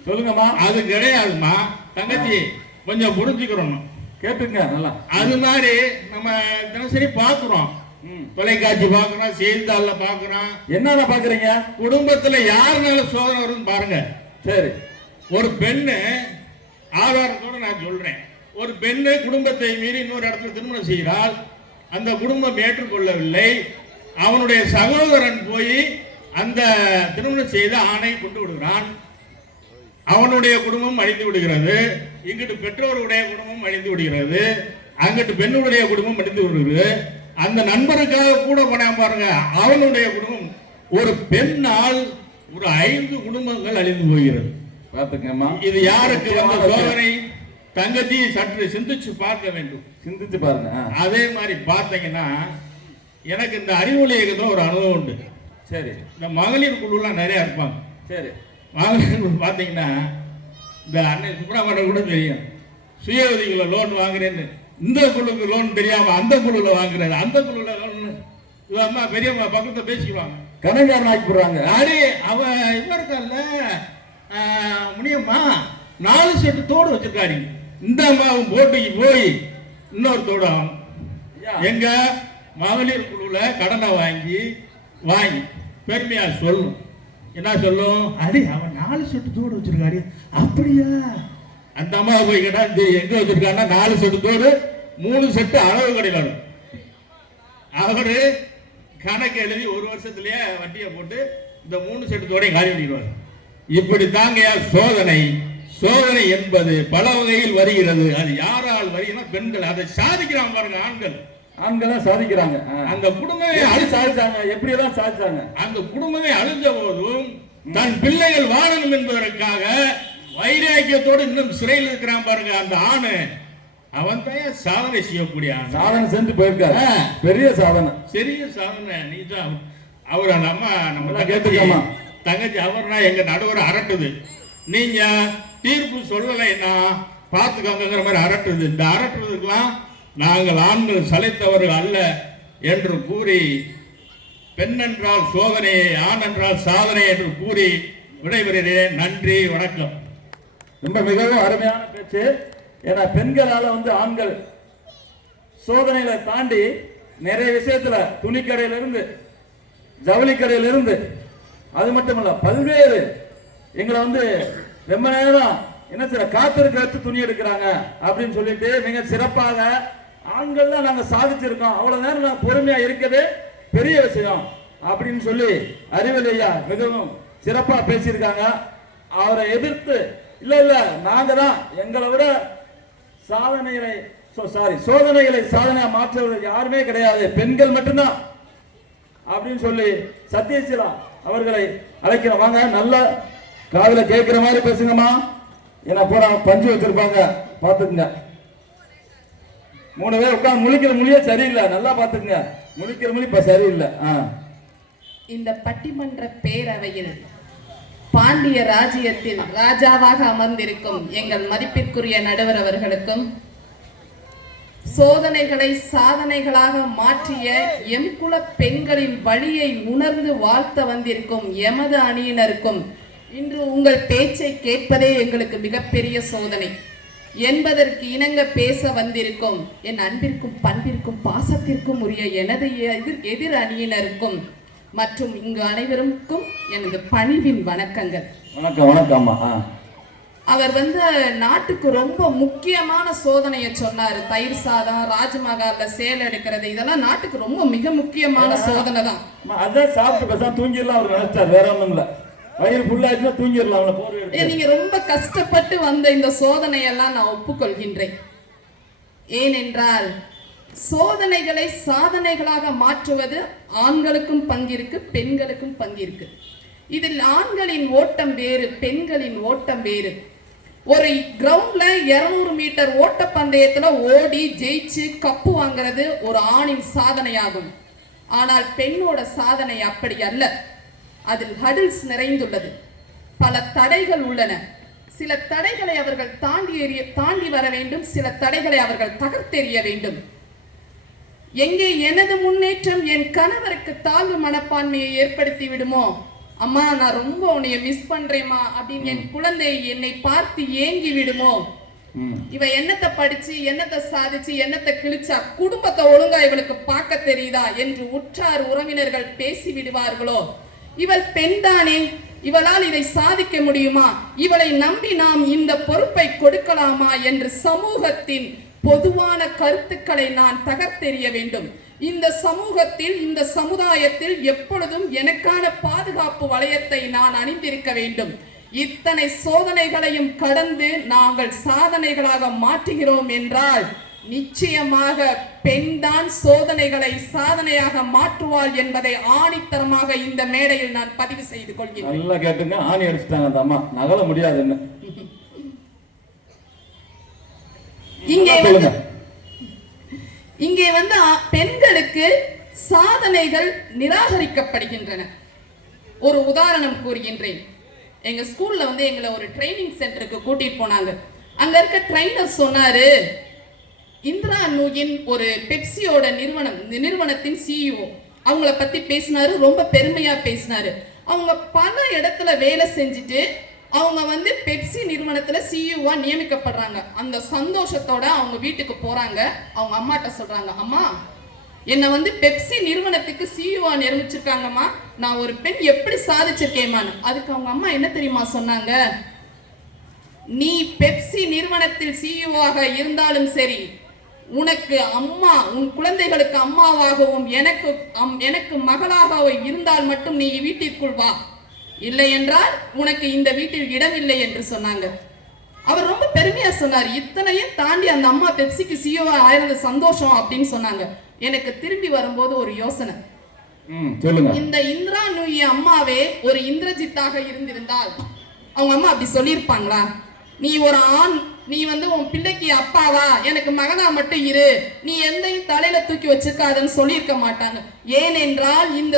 சொல்லுங்கம்மா. அது கிடையாதுமா தங்கச்சி, கொஞ்சம் புரிஞ்சுக்கிறோம். கேட்டுங்க நல்லா. அது மாதிரி நம்ம தினசரி பாக்குறோம், தொலைக்காட்சி பாக்குறோம், செய்தித்தாள்ல பாக்குறோம். என்னென்ன பாக்குறீங்க? குடும்பத்துல யாருனால சோதனை வரும்னு பாருங்க. சரி, ஒரு பெண்ணு, ஆதாரத்தோட நான் சொல்றேன், ஒரு பெண்ணு குடும்பத்தை மீறி இன்னொரு இடத்துல திருமணம் செய்கிறாள். அந்த குடும்பம் ஏற்றுக்கொள்ளவில்லை. அவனுடைய சகோதரன் போய் அந்த திருமணம் செய்த ஆணை கொண்டு விடுகிறான். அவனுடைய குடும்பம் அழிந்து விடுகிறது. இங்கிட்டு பெற்றோருடைய குடும்பம் அழிந்து விடுகிறது. அங்கிட்டு பெண்ணுடைய குடும்பம் அழிந்து விடுகிறது. அந்த நண்பருக்காக கூட போனா பாருங்க, அவனுடைய குடும்பம். ஒரு பெண்ணால் ஒரு 5 குடும்பங்கள் அழிந்து போகிறது. பாத்துக்கம்மா. இது யாருக்கு வந்த சோதனை? தங்கச்சி சற்று சிந்திச்சு பார்க்க வேண்டும். சிந்திச்சு பாருங்க. அதே மாதிரி பார்த்தீங்கன்னா, எனக்கு இந்த அறிவொளி இயக்கத்தில் ஒரு அனுபவம் உண்டு. சரி. இந்த மகளிர் குழுலாம் நிறைய இருப்பாங்க. சரி. மகளிர் குழு பார்த்தீங்கன்னா, இந்த அன்னை சுப்பிரமணியன் கூட தெரியும், சுய உதவிகளை லோன் வாங்குறேன்னு. இந்த குழுக்கு லோன் தெரியாம அந்த குழுல வாங்குறது, அந்த குழுல லோன் அம்மா பெரியம்மா பக்கத்தை பேசிக்குவாங்க, கணக்காரன் ஆக்கி போடுறாங்க. அடி அவன் இவ இருக்கல்ல முனியம்மா 4 செட்டு தோடு வச்சிருக்காரு. இந்த அம்மாவும் போட்டிக்கு போய் இன்னொரு தோடு ஆகும். எங்க மகளிர் குழுல கடனை வாங்கி பெருமையா சொல்லும். என்ன சொல்லும்? அடி அவன் 4 செட்டு தோடு வச்சிருக்காரு. அப்படியா? அந்த அம்மா போய் கேட்டா எங்க வச்சிருக்காருன்னா 4 செட்டு தோடு 3 செட்டு அளவு கடையில். அவரு கணக்கு எழுதி 1 வருஷத்திலேயே வட்டியை போட்டு இந்த 3 செட்டு தோடையும் காலி பண்ணிடுவார். இப்படி தாங்க சோதனை. சோதனை என்பது பல வகையில் வருகிறது. அது யாரால் வருகிறா? பெண்கள். அதை சாதிக்கிறாங்க பாருங்க. ஆண்கள் தான் சாதிக்கிறாங்க. அந்த குடும்பமே சாதிச்சாங்க. எப்படி எல்லாம் சாதிச்சாங்க? அந்த குடும்பமே அழிஞ்ச போதும் தன் பிள்ளைகள் வாழணும் என்பதற்காக வைராக்கியத்தோடு இன்னும் சிறையில் இருக்கிறான் பாருங்க அந்த ஆணு. அவன் தான் சாதனை செய்யக்கூடிய சாதனை செஞ்சு போயிருக்காரு. பெரிய சாதனை, பெரிய சாதனை. நீ தான் அவர் அந்த அம்மா நம்ம கேட்டுக்கோமா தங்கச்சி அவர்னா எங்க நடுவர் அரட்டுது. நீங்க தீர்ப்பு சொல்லலைன்னா பார்த்துக்கோங்கிற மாதிரி அரட்டுது. இந்த அரட்டுறதுக்கெல்லாம் நாங்கள் ஆண்கள் சளைத்தவர்கள் அல்ல என்று கூறி, பெண் என்றால் சோதனை, ஆண் என்றால் சாதனை என்று கூறி விடைபெறுகிறேன். நன்றி, வணக்கம். ரொம்ப மிகவும் அருமையான பேச்சு. ஏன்னா பெண்களால ஆண்கள் சோதனைகளை தாண்டி நிறைய விஷயத்துல, துணிக்கடையிலிருந்து ஜவுளி கடையிலிருந்து, அது மட்டுமல்ல பல்வேறு எங்களை ரொம்ப நேரம் என்ன செய்ய காத்திருக்க வச்சு துணி எடுக்கிறாங்க அப்படின்னு சொல்லிட்டு மிக சிறப்பாக ஆண்கள் தான் நாங்க சாதிச்சிருக்கோம். அவ்வளவு நேரம் நான் பொறுமையா இருக்குது பெரிய விஷயம் அப்படின்னு சொல்லி அறிவலையா மிகவும் சிறப்பா பேசியிருக்காங்க. அவரை எதிர்த்து இல்ல நாங்க தான் எங்களை விட சோதனைகளை சாதனையா மாற்றவர்கள் யாருமே கிடையாது, பெண்கள் மட்டும்தான் அப்படின்னு சொல்லி சத்யசீலா அவர்களை அழைக்கிறோம். வாங்க, நல்ல காதுல கேட்கிற மாதிரி பேசுங்கம்மா. ஏன்னா போனா பஞ்சு வச்சிருப்பாங்க, பாத்துக்குங்க. 3 பேர் உட்காந்து முழிக்கிற மொழியே சரியில்லை, நல்லா பாத்துக்குங்க. முழிக்கிற மொழி இப்ப சரியில்லை. இந்த பட்டிமன்ற பேரவையில் பாண்டிய ராஜ்யத்தில் ராஜாவாக அமர்ந்திருக்கும் எங்கள் மதிப்பிற்குரிய நடுவர் அவர்களுக்கும், சோதனைகளை சாதனைகளாக மாற்றிய எம்குல பெண்களின் வழியை உணர்ந்து வாழ்த்த வந்திருக்கும் எமது அணியினருக்கும், இன்று உங்கள் பேச்சை கேட்பதே எங்களுக்கு மிகப்பெரிய சோதனை என்பதற்கு இணங்க பேச வந்திருக்கும் என் அன்பிற்கும் பண்பிற்கும் பாசத்திற்கும் உரிய எனது எதிர் அணியினருக்கும் மற்றும் இங்கு அனைவருக்கும் எனது பணிவின் வணக்கங்கள். வணக்கம். வணக்கம்மா. அவர் நாட்டுக்கு ரொம்ப முக்கியமான சோதனையை சொன்னாரு. தயிர் சாதம், ராஜ்மகால்ல சேல் எடுக்கிறது, இதெல்லாம் நாட்டுக்கு ரொம்ப மிக முக்கியமான சோதனை தான். அதான் சாப்பிட்டு பேசாம தூங்கிடலாம் அவர் நினைச்சார், வேற ஒண்ணும் இல்ல. வயிறு ஃபுல்லாச்சுன்னா தூங்கிடலாம். நீங்க ரொம்ப கஷ்டப்பட்டு வந்த இந்த சோதனையெல்லாம் நான் ஒப்புக்கொள்கின்றேன். ஏனென்றால் சோதனைகளை சாதனைகளாக மாற்றுவது ஆண்களுக்கும் பங்கிருக்கு, பெண்களுக்கும் பங்கிருக்கு. இதில் ஆண்களின் ஓட்டம் வேறு, பெண்களின் ஓட்டம் வேறு. ஒரு கிரவுண்ட்ல 200 மீட்டர் ஓட்ட பந்தயத்துல ஓடி ஜெயிச்சு கப்பு வாங்கிறது ஒரு ஆணின் சாதனையாகும். ஆனால் பெண்ணோட சாதனை அப்படி அல்ல. அதில் ஹடில்ஸ் நிறைந்துள்ளது, பல தடைகள் உள்ளன. சில தடைகளை அவர்கள் தாண்டி வர வேண்டும், சில தடைகளை அவர்கள் தகர்த்தெறிய வேண்டும். எங்கே எனது முன்னேற்றம் என் கணவருக்கு தாழ்வு மனப்பான்மையை ஏற்படுத்தி விடுமோ, அம்மா நான் ரொம்ப உன்னைய மிஸ் பண்றேம்மா அப்படின்னு என் குழந்தை என்னை பார்த்து ஏங்கி விடுமோ, இவ என்னத்தை படிச்சு என்னத்தை சாதிச்சு என்னத்தை கிழிச்சா குடும்பத்தை ஒழுங்கா இவளுக்கு பார்க்க தெரியுதா என்று உற்றார் உறவினர்கள் பேசி விடுவார்களோ, இவள் பெண்தானே, இவளால் இதை சாதிக்க முடியுமா, இவளை நம்பி நாம் இந்த பொறுப்பை கொடுக்கலாமா என்று சமூகத்தின் பொதுவான கருத்துக்களை நான் தகர்த்தெறிய வேண்டும். இந்த சமூகத்தில் இந்த சமுதாயத்தில் எப்பொழுதும் எனக்கான பாதுகாப்பு வளையத்தை நான் அணிந்திருக்க வேண்டும். இத்தனை சோதனைகளையும் கடந்து நாங்கள் சாதனைகளாக மாற்றுகிறோம் என்றால் நிச்சயமாக பெண்தான் சோதனைகளை சாதனையாக மாற்றுவாள் என்பதை ஆணித்தரமாக இந்த மேடையில் நான் பதிவு செய்து கொள்கிறேன். நல்லா கேட்டுங்க, ஆணி அடிச்சுட்டாங்க அந்த அம்மா, நகல முடியாது. இங்கே வந்து பெண்களுக்கு சாதனைகள் நிராகரிக்கப்படுகின்றன. ஒரு உதாரணம் கூறுகின்றேன். எங்க ஸ்கூல்ல வந்து எங்களை ஒரு ட்ரைனிங் சென்டருக்கு கூட்டிட்டு போனாங்க. அங்க இருக்க ட்ரைனர் சொன்னாரு, இந்திரா நூயின் ஒரு பெப்சியோட நிறுவனத்தின் சிஇஓ அவங்கள பத்தி பேசினாரு. ரொம்ப பெருமையா பேசினாரு. அவங்க பல இடத்துல வேலை செஞ்சுட்டு அவங்க வந்து பெப்சி நிறுவனத்துல சிஇஓவா நியமிக்கப்படுறாங்க. அந்த சந்தோஷத்தோட அவங்க வீட்டுக்கு போறாங்க. அவங்க அம்மாட்ட சொல்றாங்க, அம்மா என்னை வந்து பெப்சி நிறுவனத்துக்கு சிஇஓவா நியமிச்சிருக்காங்கம்மா, நான் ஒரு பெண் எப்படி சாதிச்சிருக்கேமான்னு. அதுக்கு அவங்க அம்மா என்ன தெரியுமா சொன்னாங்க, நீ பெப்சி நிறுவனத்தில் சிஇஓவாக இருந்தாலும் சரி, உனக்கு அம்மா உன் குழந்தைகளுக்கு அம்மாவாகவும் எனக்கு மகளாகவும் இருந்தால் மட்டும் நீ வீட்டிற்குள் வா, இல்லை என்றால் உனக்கு இந்த வீட்டில் இடமில்லை என்று சொன்னாங்க. அவர் ரொம்ப பெருமையா சொன்னார். இத்தனையும் தாண்டி அந்த அம்மா பெப்சிக்கு சிஇஓவா ஆயிரது சந்தோஷம் அப்படின்னு சொன்னாங்க. எனக்கு திரும்பி வரும்போது ஒரு யோசனை, இந்த இந்திரா நூயி அம்மாவே ஒரு இந்திரஜித்தாக இருந்திருந்தால் அவங்க அம்மா அப்படி சொல்லியிருப்பாங்களா, நீ ஒரு ஆண், நீ வந்து உன் பிள்ளைக்கு அப்பாவா, எனக்கு மகனா மட்டும் இரு, நீ எந்தையும் தலையில தூக்கி வச்சுக்காதுன்னு சொல்லியிருக்க மாட்டாங்க. ஏனென்றால் இந்த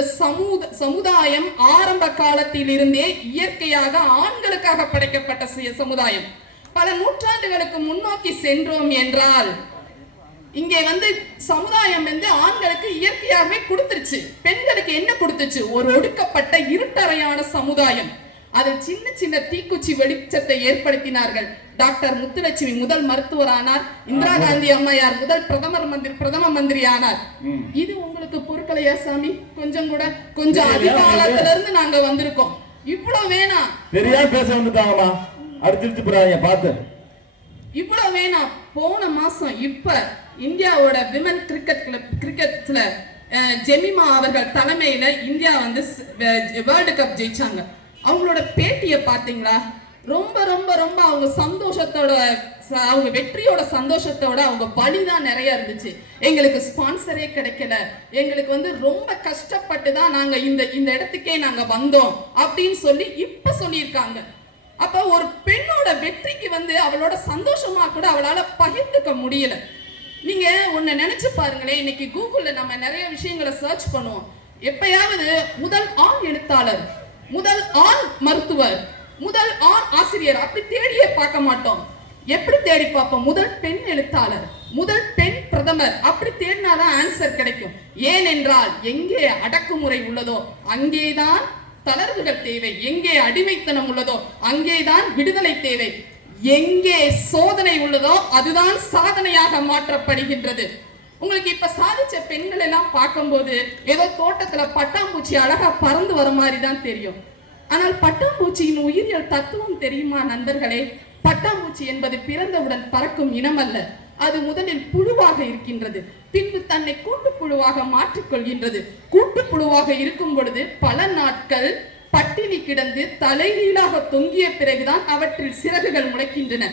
சமுதாயம் ஆரம்ப காலத்தில் இருந்தே இயற்கையாக ஆண்களுக்காக படைக்கப்பட்ட சமுதாயம். பல நூற்றாண்டுகளுக்கு முன்னோக்கி சென்றோம் என்றால் இங்கே வந்து சமுதாயம் வந்து ஆண்களுக்கு இயற்கையாகவே கொடுத்துருச்சு. பெண்களுக்கு என்ன கொடுத்துச்சு, ஒரு ஒடுக்கப்பட்ட இருட்டறையான சமுதாயம். அதில் சின்ன சின்ன தீக்குச்சி வெளிச்சத்தை ஏற்படுத்தினார்கள். டாக்டர் முத்துலட்சுமி முதல் மருத்துவர் ஆனார். இந்திரா காந்தி அம்மையார் முதல் பிரதம மந்திரி ஆனார். இது உங்களுக்கு பொறுக்கலையா சாமி? கொஞ்சம் கூட கொஞ்சம் அதிகாலத்துல இருந்து நாங்க வந்திருக்கோம். இவ்வளவு வேணாம், தெரியாம பேச வந்துட்டாங்கம்மா, அடிச்சிட்டு போறாங்க பார்த்து. இவ்வளவு வேணாம், போன மாசம் இப்ப இந்தியாவோட விமன் கிரிக்கெட்ல ஜெமிமா அவர்கள் தலைமையில இந்தியா வந்து வேர்ல்டு கப் ஜெயிச்சாங்க. அவங்களோட பேட்டியை பார்த்தீங்களா? ரொம்ப ரொம்ப ரொம்ப அவங்க சந்தோஷத்தோட, அவங்க வெற்றியோட சந்தோஷத்தோட அவங்க வலிதான் நிறைய இருந்துச்சு. எங்களுக்கு ஸ்பான்சரே கிடைக்கல, எங்களுக்கு வந்து ரொம்ப கஷ்டப்பட்டு தான் நாங்க இந்த இடத்துக்கே நாங்க வந்தோம் அப்படின்னு சொல்லி இப்ப சொல்லியிருக்காங்க. அப்ப ஒரு பெண்ணோட வெற்றிக்கு வந்து அவளோட சந்தோஷமா கூட அவளால பகிர்ந்துக்க முடியல. நீங்க ஒன்னு நினைச்சு பாருங்களேன், இன்னைக்கு கூகுள்ல நம்ம நிறைய விஷயங்களை சர்ச் பண்ணுவோம். எப்பயாவது முதல் ஆண் எழுத்தாளர், முதல் ஆண் மருத்துவர், முதல் ஆண் ஆசிரியர் அப்படி தேடியே பார்க்க மாட்டோம். எப்படி தேடி பார்ப்போம்? முதல் பெண் எழுத்தாளர், முதல் பெண் பிரதமர் அப்படி தேடினாதான் ஆன்சர் கிடைக்கும். ஏனென்றால் எங்கே அடக்குமுறை உள்ளதோ அங்கேதான் தளர்வுகள் தேவை, எங்கே அடிமைத்தனம் உள்ளதோ அங்கேதான் விடுதலை தேவை, எங்கே சோதனை உள்ளதோ அதுதான் சாதனையாக மாற்றப்படுகின்றது. உங்களுக்கு இப்ப சாதிச்ச பெண்கள் எல்லாம் பார்க்கும்போது ஏதோ தோட்டத்துல பட்டாம்பூச்சி அழகா பறந்து வர மாதிரி தான் தெரியும். ஆனால் பட்டாம்பூச்சியின் உயிரியல் தத்துவம் தெரியுமா நண்பர்களே? பட்டாம்பூச்சி என்பது பிறந்தவுடன் பறக்கும் இனம் அல்ல. அது முதலில் புழுவாக இருக்கின்றது, பின்பு தன்னை கூட்டுப்புழுவாக மாற்றிக்கொள்கின்றது. கூட்டுப்புழுவாக இருக்கும் பொழுது பல நாட்கள் பட்டினி கிடந்து தலைகீழாக தொங்கிய பிறகுதான் அவற்றில் சிறகுகள் முளைக்கின்றன.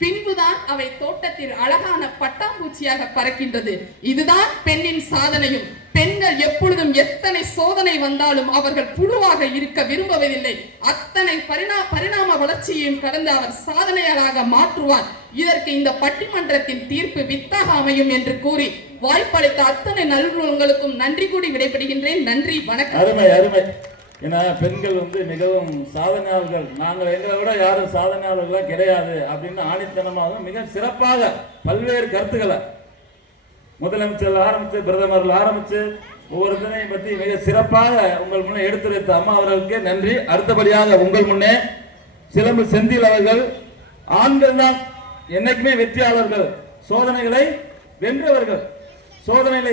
பின்புதான் அவை தோட்டத்தில் அழகான பட்டாம்பூச்சியாக பறக்கின்றது. இதுதான் பெண்ணின் சாதனையும். பெண்கள் எப்பொழுதும் எத்தனை சோதனை வந்தாலும் அவர்கள் புழுவாக இருக்க விரும்புவதில்லை. அத்தனை பரிணாம வளர்ச்சியையும் கடந்து அவர் சாதனையாளராக மாற்றுவார். இதற்கு இந்த பட்டிமன்றத்தின் தீர்ப்பு வித்தாக அமையும் என்று கூறி வாய்ப்பளித்த அத்தனை நல்வுங்களுக்கும் நன்றி கூடி விடைபெறுகின்றேன். நன்றி, வணக்கம். அருமை அருமை. ஏன்னா பெண்கள் வந்து மிகவும் சாதனையாளர்கள், நாங்கள் எங்களை விட யாரும் சாதனையாளர்களாக கிடையாது அப்படின்னு ஆணித்தனமாக மிக சிறப்பாக பல்வேறு கருத்துக்களை முதலமைச்சர் ஆரம்பிச்சு பிரதமர் ஆரம்பிச்சு ஒவ்வொருத்தரையும் பத்தி மிக சிறப்பாக உங்கள் முன்னே எடுத்துரைத்த அம்மா அவர்களுக்கு நன்றி. அடுத்தபடியாக உங்கள் முன்னே சிலம்பு செந்தில் அவர்கள், ஆண்கள் தான் என்னைக்குமே வெற்றியாளர்கள், சோதனைகளை வென்றவர்கள், சோதனைகளை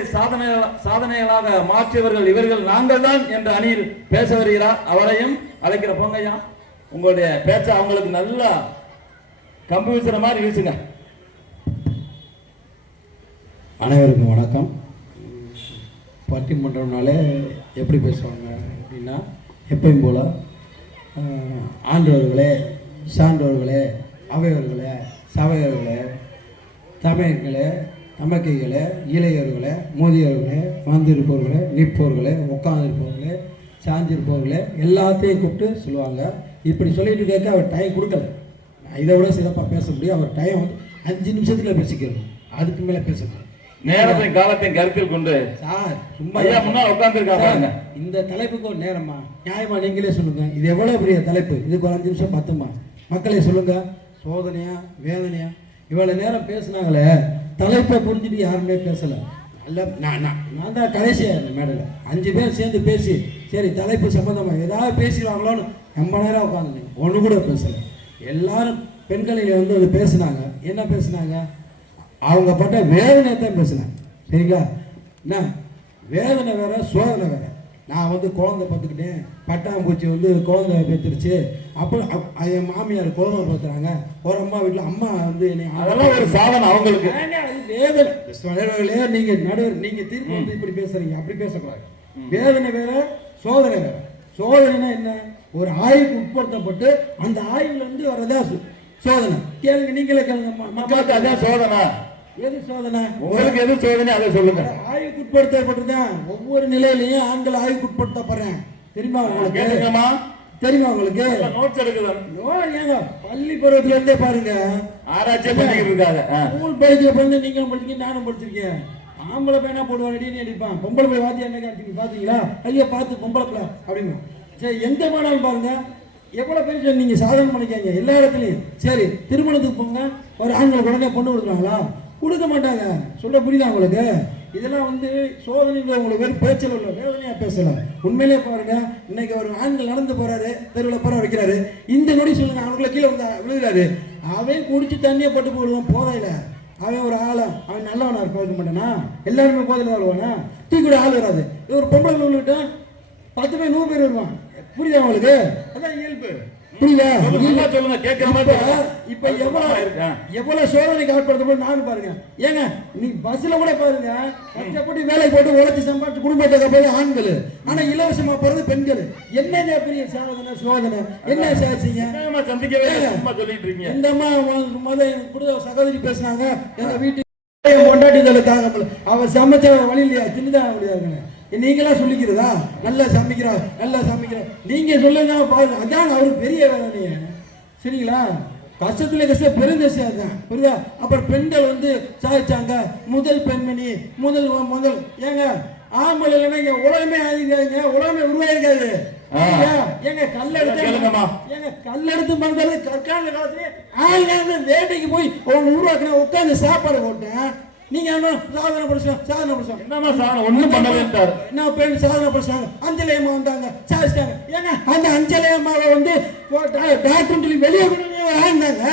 சாதனைகளாக மாற்றியவர்கள் இவர்கள் நாங்கள் தான் என்ற அணியில் பேச வருகிறார். அவரையும் அழைக்கிற பொங்கையா, உங்களுடைய பேச்ச அவங்களுக்கு நல்லா கம்பு வீசுற மாதிரி வீசுங்க. அனைவருக்கும் வணக்கம். பட்டிமன்றம்னாலே எப்படி பேசுவாங்க அப்படின்னா, எப்பயும் போல் ஆண்டவர்களே, சான்றோர்களே, அவையவர்களே, சபையர்களே, தமிழர்களே, தமக்கைகளே, இளையவர்களே, முதியவர்களே, வந்திருப்பவர்களே, நிற்பவர்களே, உட்காந்துருப்பவர்களே, சாஞ்சிருப்பவர்களே எல்லாத்தையும் கூப்பிட்டு சொல்லுவாங்க. இப்படி சொல்லிட்டு கேட்க அவர் டைம் கொடுக்கல. இதை விட சிறப்பாக பேச முடியும். அவர் டைம் வந்து 5 நிமிஷத்துல பேசிக்கிறோம், அதுக்கு மேலே பேசணும். நேரத்தையும் காலத்தையும் கருத்தில் கொண்டு சார் சும்மா முன்னாள் உட்கார்ந்துருக்காங்க. இந்த தலைப்புக்கு ஒரு நேரமா நியாயமா நீங்களே சொல்லுங்க. இது எவ்வளவு பெரிய தலைப்பு, இதுக்கு ஒரு 5 நிமிஷம் பத்துமா? மக்களே சொல்லுங்க. சோதனையா வேதனையா? இவ்வளவு நேரம் பேசினாங்களே, தலைப்பை புரிஞ்சுட்டு யாருமே பேசல. அல்ல நான் தான் கடைசியா இருந்தேன் மேடையில். 5 பேர் சேர்ந்து பேசி சரி தலைப்பு சம்பந்தமா ஏதாவது பேசிடுவாங்களோன்னு ரொம்ப நேரம் உட்காந்துங்க, ஒன்று கூட பேசல. எல்லாரும் பெண்களில் வந்து அது பேசினாங்க. என்ன பேசினாங்க? அவங்க பட்ட வேதனை தான் பேசினாங்க. சரிங்களா? என்ன வேதனை வேற, சோதனை வேற. நான் வந்து குழந்தை பார்த்துக்கிட்டேன், பட்டாம்பூச்சி வந்து குழந்தை பெற்றுருச்சு, அப்புறம் என் மாமியார் குழந்தை பார்த்துறாங்க, ஒரு அம்மா வீட்டில் அம்மா வந்து என்னை, அதெல்லாம் ஒரு சாதனை அவங்களுக்கு. வேதனை நீங்கள் நடுவர், நீங்கள் தீர்ப்பு வந்து இப்படி பேசுறீங்க, அப்படி பேசக்கூடாது. வேதனை வேற, சோதனை வேற. சோதனைனா என்ன? ஒரு ஆய்வுக்கு உட்படுத்தப்பட்டு அந்த ஆய்வுல இருந்து வரதா சோதனை. கேளுங்க, நீங்களே கேளுங்க. மக்களுக்கு அதான் சோதனை. எது சோதனை? உங்களுக்கு எது சோதனை அதை சொல்லுங்க. ஆய்வுக்கு உட்படுத்தப்பட்டுதான் ஒவ்வொரு நிலையிலையும் ஆண்கள் ஆய்வுக்கு உட்படுத்தப்படுறேன். தெரியுமா உங்களுக்கு? தெரியுமா உங்களுக்கு? நோட்ஸ் எடுக்கலாம். ஏங்க பள்ளி பருவத்துல இருந்தே பாருங்க, ஆராய்ச்சி பண்ணிட்டு இருக்காங்க. ஸ்கூல் படிக்கிற பிறகு நீங்களும் படிச்சிருக்கீங்க, நானும் படிச்சிருக்கேன். ஆம்பளை பையனா போடுவான், அடின்னு அடிப்பான். பொம்பளை போய் வாத்தி என்ன காட்டுங்க பாத்தீங்களா? ஐயோ பார்த்து பொம்பளை பிள்ளை அப்படின்னு. சரி, எந்த மாணவன் பாருங்க எவ்வளவு பேர் நீங்க சாதனை பண்ணிக்காங்க எல்லா இடத்துலையும். சரி, திருமணத்துக்கு போங்க, ஒரு ஆண்கள் உடனே பொண்ணு கொடுக்குறாங்களா? கொடுக்க மாட்டாங்க. சொல்ல புரியுதா உங்களுக்கு? இதெல்லாம் வந்து சோதனைகள். உங்களுக்கு வெறும் பேச்சல இல்லை, வேதனையா பேசலாம். உண்மையிலே பாருங்க, இன்னைக்கு ஒரு ஆண்கள் நடந்து போறாரு, தெருவில் போற வைக்கிறாரு, இந்த நொடி சொல்லுங்க அவனுக்குள்ள கீழே வந்து விழுகிறாரு. அவன் குடிச்சு தண்ணியை போட்டு போடுவான் போதையில. அவன் ஒரு ஆளா, அவன் நல்லவனா இருக்க மாட்டானா? எல்லாருமே போதையில வாழ்வானா? தூக்கி கூட ஆள் வராது. ஒரு பொம்பளை விழுவிட்டா 10 பேர் 100 பேர் வருவான். புரியுதா உங்களுக்கு? அதான் இயல்பு. புரியுதா? சொல்லுங்க, கேட்கிற மாதிரி. இப்ப எவ்வளவு சோதனைக்கு ஆட்படுத்தப்படும் நானும் பாருங்க. ஏங்க நீ பஸ்ல கூட பாருங்க, கஷ்டப்பட்டு வேலை போட்டு உழைச்சி சம்பாதிச்சு குடும்பத்தை போய் ஆண்கள், ஆனா இலவசமா போறது பெண்கள். என்ன பெரிய சாதனை சோதனை? என்ன சாதிச்சீங்க? சந்திக்கவே சொல்லிட்டு இருக்கீங்க. இந்த அம்மா சகோதரி பேசினாங்க, எங்க வீட்டு கொண்டாட்டி அவ சமைச்ச வழி இல்லையா, தின்னுதான் முடியாதுங்க. நீங்களா சொல்லிக்கிறதா? நல்லா சமைக்கிறோம், நல்லா சமைக்கிறோம். நீங்க சொல்லுங்க பாருங்க, அதான் அவருக்கு பெரிய வேதனைய. சரிங்களா? கஷ்டத்துல கஷ்டம் பெருந்தேசம் தான். புரியுதா? அப்புறம் பெண்கள் வந்து சாதிச்சாங்க, முதல் பெண்மணி, முதல் ஏங்க ஆம்பளை இல்லைன்னா இங்க உலகமே ஆகிருக்காங்க, உலகமே உருவாயிருக்காது. ஏங்க கல்லெடுத்து பண்றது கற்கால காலத்திலே ஆளுங்க வேட்டைக்கு போய் உருவாக்கின உட்காந்து சாப்பாடு போட்டேன். நீங்க சாதனை படிச்சோம் என்னமா சாதனை ஒண்ணும் பண்ணவே இல்லை. என்ன பெண் சாதனை படிச்சாங்க, அஞ்சலி அம்மா வந்தாங்க, சாதிச்சிட்டாங்க. ஏங்க அந்த அஞ்சலி அம்மாவை வந்து டாக்டர் வெளியே ஆண்டாங்க.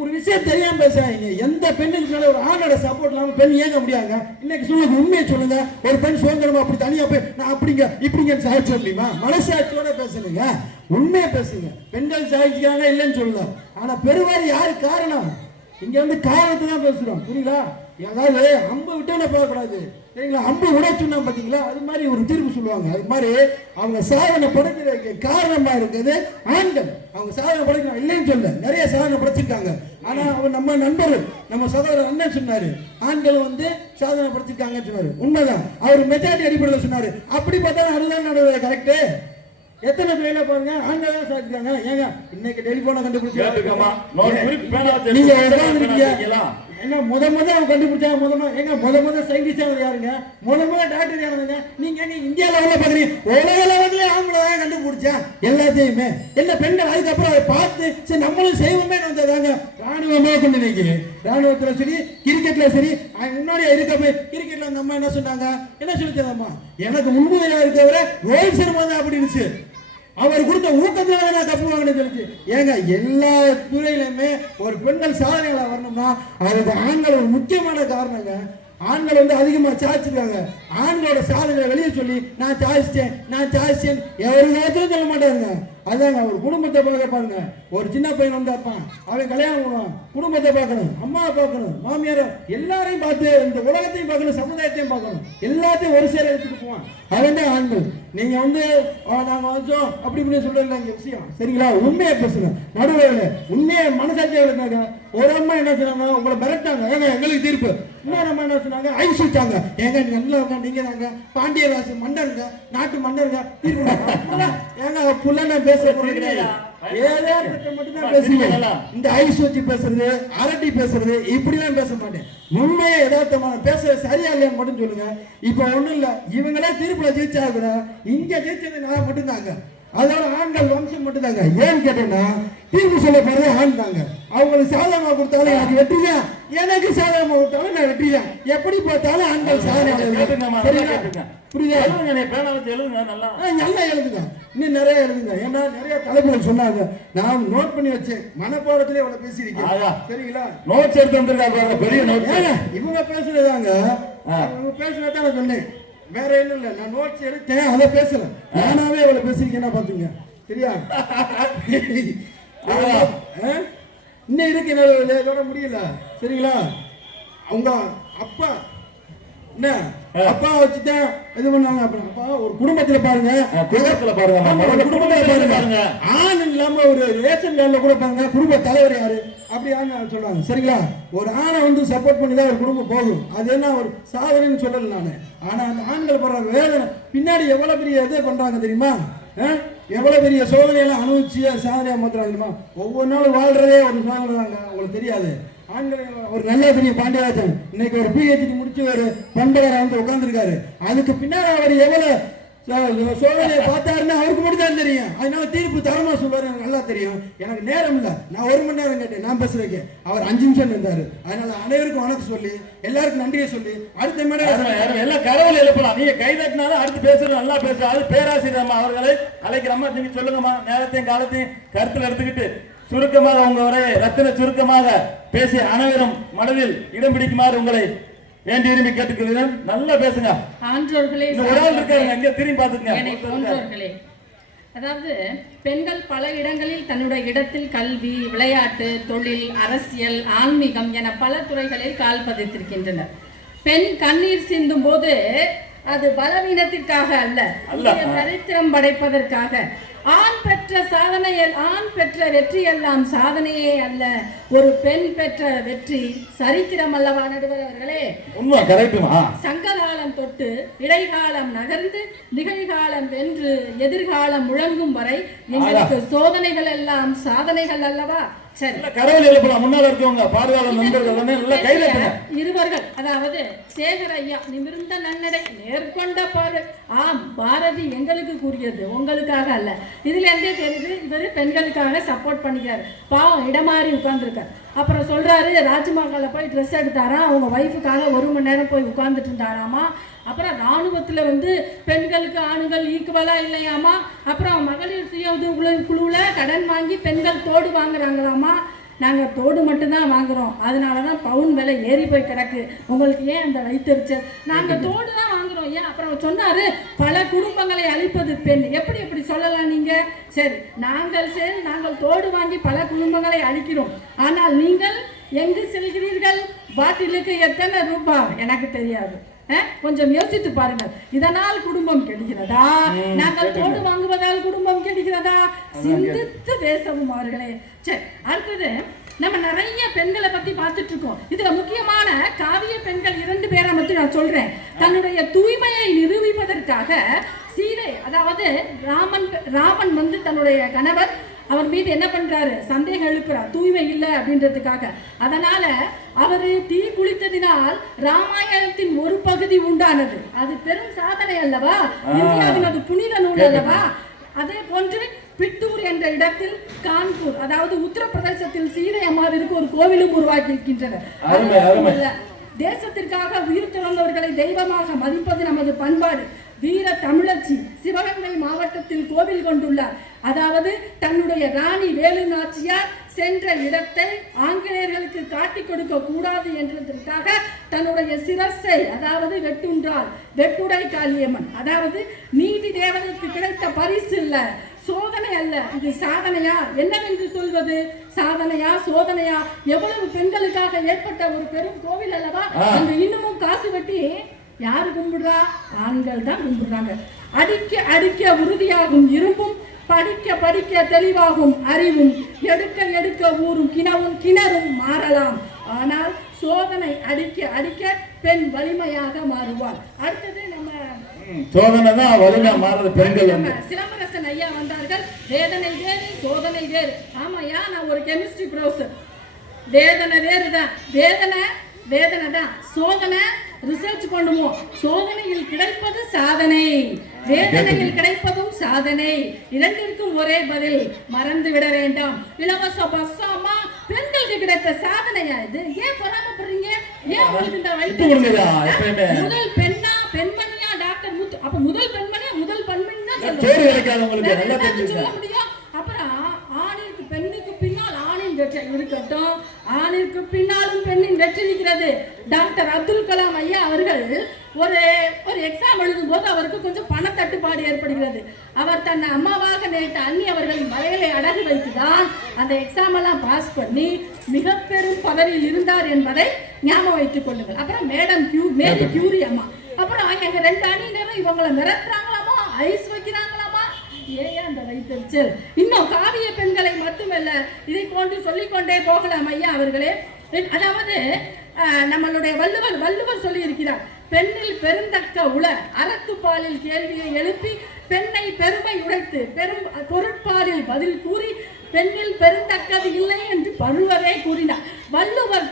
ஒரு விஷயம் தெரியாம பேசாதீங்க. எந்த பெண்ணுக்கு மேல ஒரு ஆணோட சப்போர்ட் இல்லாம பெண் இயங்க முடியாங்க. இன்னைக்கு சொல்லுங்க, உண்மையை சொல்லுங்க. ஒரு பெண் சுதந்திரமா அப்படி தனியா போய் நான் அப்படிங்க இப்படிங்க சாதிச்ச முடியுமா? மனசாட்சியோட பேசுங்க, உண்மையை பேசுங்க. பெண்கள் சாதிச்சுக்காங்க இல்லைன்னு சொல்லல, ஆனா பெருவாரி யாரு காரணம்? இங்க வந்து காரணத்தை தான் பேசுறோம். புரியுதா? அதாவது அம்பு விட்டு போகக்கூடாது. சரிங்களா? அம்பு விட சொன்னா பாத்தீங்களா, அது மாதிரி ஒரு தீர்ப்பு சொல்லுவாங்க. அது மாதிரி அவங்க சாதனை படைக்கிறதுக்கு காரணமா இருக்குது ஆண்கள். அவங்க சாதனை படைக்கணும் இல்லைன்னு சொல்ல, நிறைய சாதனை படைச்சிருக்காங்க. ஆனா அவர் நம்ம நண்பர், நம்ம சகோதரர் அண்ணன் சொன்னாரு, ஆண்கள் வந்து சாதனை படைச்சிருக்காங்கன்னு சொன்னாரு. உண்மைதான். அவர் மெஜாரிட்டி அடிப்படையில் சொன்னாரு. அப்படி பார்த்தா அதுதான் நடுவது கரெக்ட். எத்தனை பேர்ல பாருங்க ஆண்கள் தான் சாதிச்சிருக்காங்க. ஏங்க இன்னைக்கு டெலிபோனை கண்டுபிடிச்சு நீங்க என்ன முத கண்டுபிடிச்சாங்க முத சயின்டிஸ்ட் யாருங்க முத டாக்டர் யாருங்க நீங்க எங்க இந்தியா லெவல்ல பாக்குறீங்க உலக லெவல்ல ஆம்பளை தான் கண்டுபிடிச்சா எல்லாத்தையுமே என்ன பெண்கள் அதுக்கப்புறம் அதை பார்த்து சரி நம்மளும் செய்வோமே வந்ததாங்க ராணுவமா கொண்டு நினைக்கிறேன் ராணுவத்துல சரி கிரிக்கெட்ல சரி முன்னாடி இருக்க கிரிக்கெட்ல அந்த அம்மா என்ன சொன்னாங்க என்ன சொல்லிச்சு அம்மா எனக்கு முன்முறையா இருக்கவரை ரோஹித் சர்மா தான் அப்படின்னு அவர் கொடுத்த ஊக்கத்தினால நான் தப்பு வாங்கினது தெரிஞ்சு ஏங்க எல்லா துறையிலுமே ஒரு பெண்கள் சாதனைகளை வரணும்னா அதுக்கு ஆண்கள் ஒரு முக்கியமான காரணங்க ஆண்கள் வந்து அதிகமா சாதிச்சிருக்காங்க ஆண்களோட சாதனைகளை வெளியே சொல்லி நான் சாதிச்சிட்டேன் எவரு நேரத்திலும் சொல்ல மாட்டாருங்க அதாங்க ஒரு குடும்பத்தை பார்க்க பாருங்க ஒரு சின்ன பையன் வந்து இருப்பான் அவன் கல்யாணம் பண்ணுவான் குடும்பத்தை பார்க்கணும் அம்மாவை பார்க்கணும் மாமியார எல்லாரையும் பார்த்து இந்த உலகத்தையும் பார்க்கணும் சமுதாயத்தையும் பார்க்கணும் எல்லாத்தையும் ஒரு சேர எடுத்துட்டு போவான் அவன் தான் ஆண்கள் நீங்க வந்து நாங்க வச்சோம் அப்படி இப்படி சொல்றீங்களா இங்க விஷயம் சரிங்களா உண்மையை பேசுங்க நடுவில் உண்மையை மனசாட்சியா இருந்தாங்க ஒரு அம்மா என்ன சொன்னாங்க உங்களை மிரட்டாங்க ஏங்க எங்களுக்கு தீர்ப்பு இன்னொரு அம்மா என்ன சொன்னாங்க ஐஸ் வச்சாங்க ஏங்க நீங்க நல்லா நீங்க தாங்க பாண்டியராசு மன்னருங்க நாட்டு மன்னருங்க தீர்ப்பு ஏங்க புள்ள நான் பேச போறேன் மட்டும்தான் பேசுவீங்க இந்த ஐஸ் வச்சு பேசுறது அரட்டி பேசுறது இப்படிலாம் பேச மாட்டேன் உண்மையை யதார்த்தமான பேசுறது சரியா இல்லையான்னு மட்டும் சொல்லுங்க இப்ப ஒண்ணும் இல்ல இவங்களே தீர்ப்புல ஜெயிச்சா கூட இங்க ஜெயிச்சது நான் மட்டும்தாங்க அதோட ஆண்கள் வம்சம் மட்டும்தாங்க ஏன்னு கேட்டேன்னா தீர்ப்பு சொல்ல போறது ஆண் தாங்க அவங்களுக்கு சாதகமா கொடுத்தாலும் எனக்கு வெற்றிதான் எனக்கு சாதகமா கொடுத்தாலும் நான் வெற்றிதான் எப்படி பார்த்தாலும் ஆண்கள் சாதனை புரியுதா நல்லா எழுதுங்க இன்னும் நிறைய எழுதுங்க ஏன்னா நிறைய தலைப்புகள் சொன்னாங்க நான் நோட் பண்ணி வச்சேன் மனப்பாடத்திலே இவ்வளவு பேசியிருக்கேன் சரிங்களா நோட்ஸ் எடுத்து வந்திருக்காங்க பெரிய நோட் இவங்க பேசுறதாங்க இவங்க பேசுறதான் நான் சொன்னேன் வேற ஒண்ணும் இல்ல நான் நோட்ஸ் எடுத்தேன் அதை பேசல நானாவே இவ்வளவு பேசிருக்கேன்னா பாத்துங்க சரியா இன்னும் இருக்கு இதோட முடியல சரிங்களா அவங்க அப்பா என்ன அப்பா வச்சுதான் இது பண்ணாங்க அப்பா ஒரு குடும்பத்துல பாருங்க குடும்பத்துல பாருங்க ஆண் இல்லாம ஒரு ரேஷன் கார்டுல கூட பாருங்க குடும்ப தலைவர் யாரு அப்படியான்னு சொல்றாங்க சரிங்களா ஒரு ஆணை வந்து சப்போர்ட் பண்ணி தான் ஒரு குடும்பம் போகும் அது என்ன ஒரு சாதனைன்னு சொல்லல நானு ஆனா அந்த ஆண்கள் படுற வேதனை பின்னாடி எவ்வளவு பெரிய இதை பண்றாங்க தெரியுமா எவ்வளவு பெரிய சோதனையெல்லாம் அனுபவிச்சு சாதனையா மாத்துறாங்க தெரியுமா ஒவ்வொரு நாளும் வாழ்றதே ஒரு சோதனை தாங்க உங்களுக்கு தெரியாது ஆண்கள் ஒரு நல்ல பெரிய பாண்டியராஜன் இன்னைக்கு ஒரு PhD முடிச்சு ஒரு பண்பகரா வந்து உட்கார்ந்துருக்காரு அதுக்கு பின்னாடி அவர் எவ்வளவு சோதனையை பார்த்தாருன்னு அவருக்கு மட்டும் தான் தெரியும் அதனால தீர்ப்பு தரமா சொல்றாரு எனக்கு நல்லா தெரியும் எனக்கு நேரம் இல்லை நான் 1 மணி நேரம் கேட்டேன் நான் பேசுறதுக்கு அவர் 5 நிமிஷம் இருந்தாரு அதனால அனைவருக்கும் வணக்கம் சொல்லி எல்லாருக்கும் நன்றியை சொல்லி அடுத்த மேடம் எல்லாம் கரவல் எழுப்பலாம் நீங்க கை தட்டினாலும் அடுத்து பேசுறது நல்லா பேசுறது அது பேராசிரியர் அம்மா அவர்களை அழைக்கிறம்மா நீங்க சொல்லுங்கம்மா நேரத்தையும் காலத்தையும் கருத்தில் எடுத்துக்கிட்டு சுருக்கமாக உங்க ரத்தின சுருக்கமாக பேசி அனைவரும் மனதில் இடம் பிடிக்குமாறு உங்களை வேண்டி விரும்பி கேட்டுக்கிறேன் நல்லா பேசுங்க ஆன்றோர்களே ஒரு ஆள் இருக்காருங்க இங்க திரும்பி பாத்துக்கங்க அதாவது பெண்கள் பல இடங்களில் தன்னுடைய இடத்தில் கல்வி விளையாட்டு தொழில் அரசியல் ஆன்மீகம் என பல துறைகளில் கால் பதித்திருக்கின்றனர் பெண் கண்ணீர் சிந்தும் போது அது பலவீனத்திற்காக அல்ல சரித்திரம் படைப்பதற்காக ஆண் பெற்ற ஆண் பெற்ற வெற்றி எல்லாம் சாதனையே அல்ல ஒரு பெண் பெற்ற வெற்றி சரித்திரம் அல்லவா நடுவர் அவர்களே உண்மை கரெக்ட்டுமா சங்ககாலம் தொட்டு இடைக்காலம் நகர்ந்து நிகழ்காலம் வென்று எதிர்காலம் முழங்கும் வரை எங்களுக்கு சோதனைகள் எல்லாம் சாதனைகள் அல்லவா சரி கரவல் எழுப்பலாம் முன்னால இருக்கவங்க பார்வையாளர் நண்பர்கள் நல்லா கையில இருவர்கள் அதாவது சேகர் ஐயா நிமிர்ந்த நன்னடை நேர்கொண்ட பார்வை ஆம் பாரதி எங்களுக்கு கூறியது உங்களுக்காக அல்ல இதுல இருந்தே தெரியுது இவர் பெண்களுக்காக சப்போர்ட் பண்ணிக்காரு பாவம் இடமாறி உட்கார்ந்துருக்காரு அப்புறம் சொல்றாரு ராஜ்மஹாலில் போய் ட்ரெஸ் எடுத்தாரா அவங்க ஒய்ஃபுக்காக 1 மணி நேரம் போய் உட்கார்ந்துட்டு இருந்தாராமா அப்புறம் இராணுவத்தில் வந்து பெண்களுக்கு ஆணுகள் ஈக்குவலாக இல்லையாமா அப்புறம் மகளிர் சுய உதவி குழுவில் கடன் வாங்கி பெண்கள் தோடு வாங்குறாங்களாமா நாங்கள் தோடு மட்டும்தான் வாங்குறோம் அதனால தான் பவுன் விலை ஏறி போய் கிடக்கு உங்களுக்கு ஏன் அந்த வைத்தறிச்சல் நாங்கள் தோடு தான் வாங்குறோம் ஏன் அப்புறம் சொன்னார் பல குடும்பங்களை அழிப்பது பெண் எப்படி சொல்லலாம் நீங்கள் சரி நாங்கள் தோடு வாங்கி பல குடும்பங்களை அழிக்கிறோம் ஆனால் நீங்கள் எங்கு செல்கிறீர்கள் பாட்டிலுக்கு எத்தனை ரூபாய் எனக்கு தெரியாது கொஞ்சம் யோசித்து பாருங்கள் இதனால் குடும்பம் கெடுகிறதா நாங்கள் தோடு வாங்குவதால் குடும்பம் கெடுகிறதா சிந்தித்து பேசவும் அவர்களே சரி அடுத்தது நம்ம நிறைய பெண்களை பத்தி பார்த்துட்டு இருக்கோம் இதுல முக்கியமான காவிய பெண்கள் 2 பேரை மட்டும் நான் சொல்றேன் தன்னுடைய தூய்மையை நிரூபிப்பதற்காக சீதை அதாவது ராமன் வந்து தன்னுடைய கணவர் அவர் மீது என்ன பண்றாரு, சந்தேகம் எழுப்புறார், தூய்மை இல்லை அப்படின்றதுக்காக. அதனால அவரு தீ குளித்ததினால் ராமாயணத்தின் ஒரு பகுதி உண்டானது. அது பெரும் சாதனை அல்லவா, இந்தியாவின் அது புனித நூல் அல்லவா. அதே போன்று பிட்டூர் என்ற இடத்தில் கான்பூர், அதாவது உத்தரப்பிரதேசத்தில் சீதை அம்மாவிற்கு ஒரு கோவிலும் உருவாக்கி இருக்கின்றனர். தேசத்திற்காக உயிர் துறந்தவர்களை தெய்வமாக மதிப்பது நமது பண்பாடு. வீர தமிழச்சி சிவகங்கை மாவட்டத்தில் கோவில் கொண்டுள்ளார். அதாவது தன்னுடைய ராணி வேலு நாச்சியார் சென்ற இடத்தை ஆங்கிலேயர்களுக்கு காட்டிக் கொடுக்க கூடாது என்றதற்காக தன்னுடைய சிரசை, அதாவது வெட்டுன்றாள், வெட்டுடை காளியம்மன். அதாவது நீதி தேவனுக்கு கிடைத்த பரிசு இல்ல, சோதனை அல்ல, இது சாதனையா, என்னவென்று சொல்வது, சாதனையா சோதனையா? எவ்வளவு பெண்களுக்காக ஏற்பட்ட ஒரு பெரும் கோவில் அல்லவா. அந்த இன்னமும் காசு வெட்டி யாரு கும்பிடுறா, ஆண்கள் தான் கும்பிடுறாங்க. அடிக்க அடிக்க உறுதியாகும் இரும்பும், படிக்க படிக்க தெளிவாகும் அறிவும், எடுக்க எடுக்க ஊறும் கிணறும் மாறலாம். ஆனால் சோதனை அடிக்க அடிக்க பெண் வலிமையாக மாறுவாள். அடுத்தது நம்ம சோதனை தான் வலிமை மாறுது பெண்கள். சிலம்பரசன் ஐயா வந்தார்கள். வேதனை வேறு சோதனை வேறு. ஆமாயா, நான் ஒரு கெமிஸ்ட்ரி ப்ரொஃபசர். வேதனை வேறு தான், வேதனை தான், சோதனை ரிசர்ச் பண்ணுவோம். சோதனையில் கிடைப்பது சாதனை, வேதனையில் கிடைப்பதும் சாதனை. இரண்டிற்கும் ஒரே பதில், மறந்து விட வேண்டாம். இலவச பஸ் அம்மா பெண்களுக்கு கிடைத்த சாதனையா இது? ஏன் பொறாமப்படுறீங்க? ஏன் உங்களுக்கு இந்த வயிற்று முதல் பெண்மணியா டாக்டர் முத்து? அப்ப முதல் பெண்மணி தான் சொல்ல முடியும். அப்புறம் ஆணிற்கு பெண்ணுக்கு பின்னால் ஆணின் வெற்றி இருக்கட்டும், ஆணிற்கு பின்னாலும் பெண்ணின் வெற்றி இருக்கிறது. டாக்டர் அப்துல் கலாம் ஐயா அவர்கள் ஒரு எக்ஸாம் எழுதும் போது அவருக்கு கொஞ்சம் பண தட்டுப்பாடு ஏற்படுகிறது. அவர் தன் அம்மாவாக நேற்று அண்ணி அவர்களின் வரையலை அடகு வைத்துதான் அந்த எக்ஸாம் எல்லாம் பாஸ் பண்ணி மிக பெரும் பதவியில் இருந்தார் என்பதை ஞாபகம் வைத்துக் கொள்ளுங்கள். அப்புறம் மேரி கியூரி அம்மா, அப்புறம் எங்க 2 அணியினரும் இவங்களை மிரட்டுறாங்களாமா, ஐஸ் வைக்கிறாங்களாமா. ஏன் அந்த வைத்தறிச்சல்? இன்னும் காவிய பெண்களை மட்டுமல்ல, இதை போன்று சொல்லிக்கொண்டே போகலாம் ஐயா அவர்களே. அதாவது நம்மளுடைய வள்ளுவர் சொல்லி இருக்கிறார், பெண்ணில் பெருந்தக்க உள அறத்துப்பாலில் கேள்வியை எழுப்பி பெண்ணை பெருமை உடைத்து பொருட்பாலில் பதில் கூறி பெண்ணில் பெருந்தக்கது இல்லை என்று பழுவவே கூறினார். வள்ளுவர்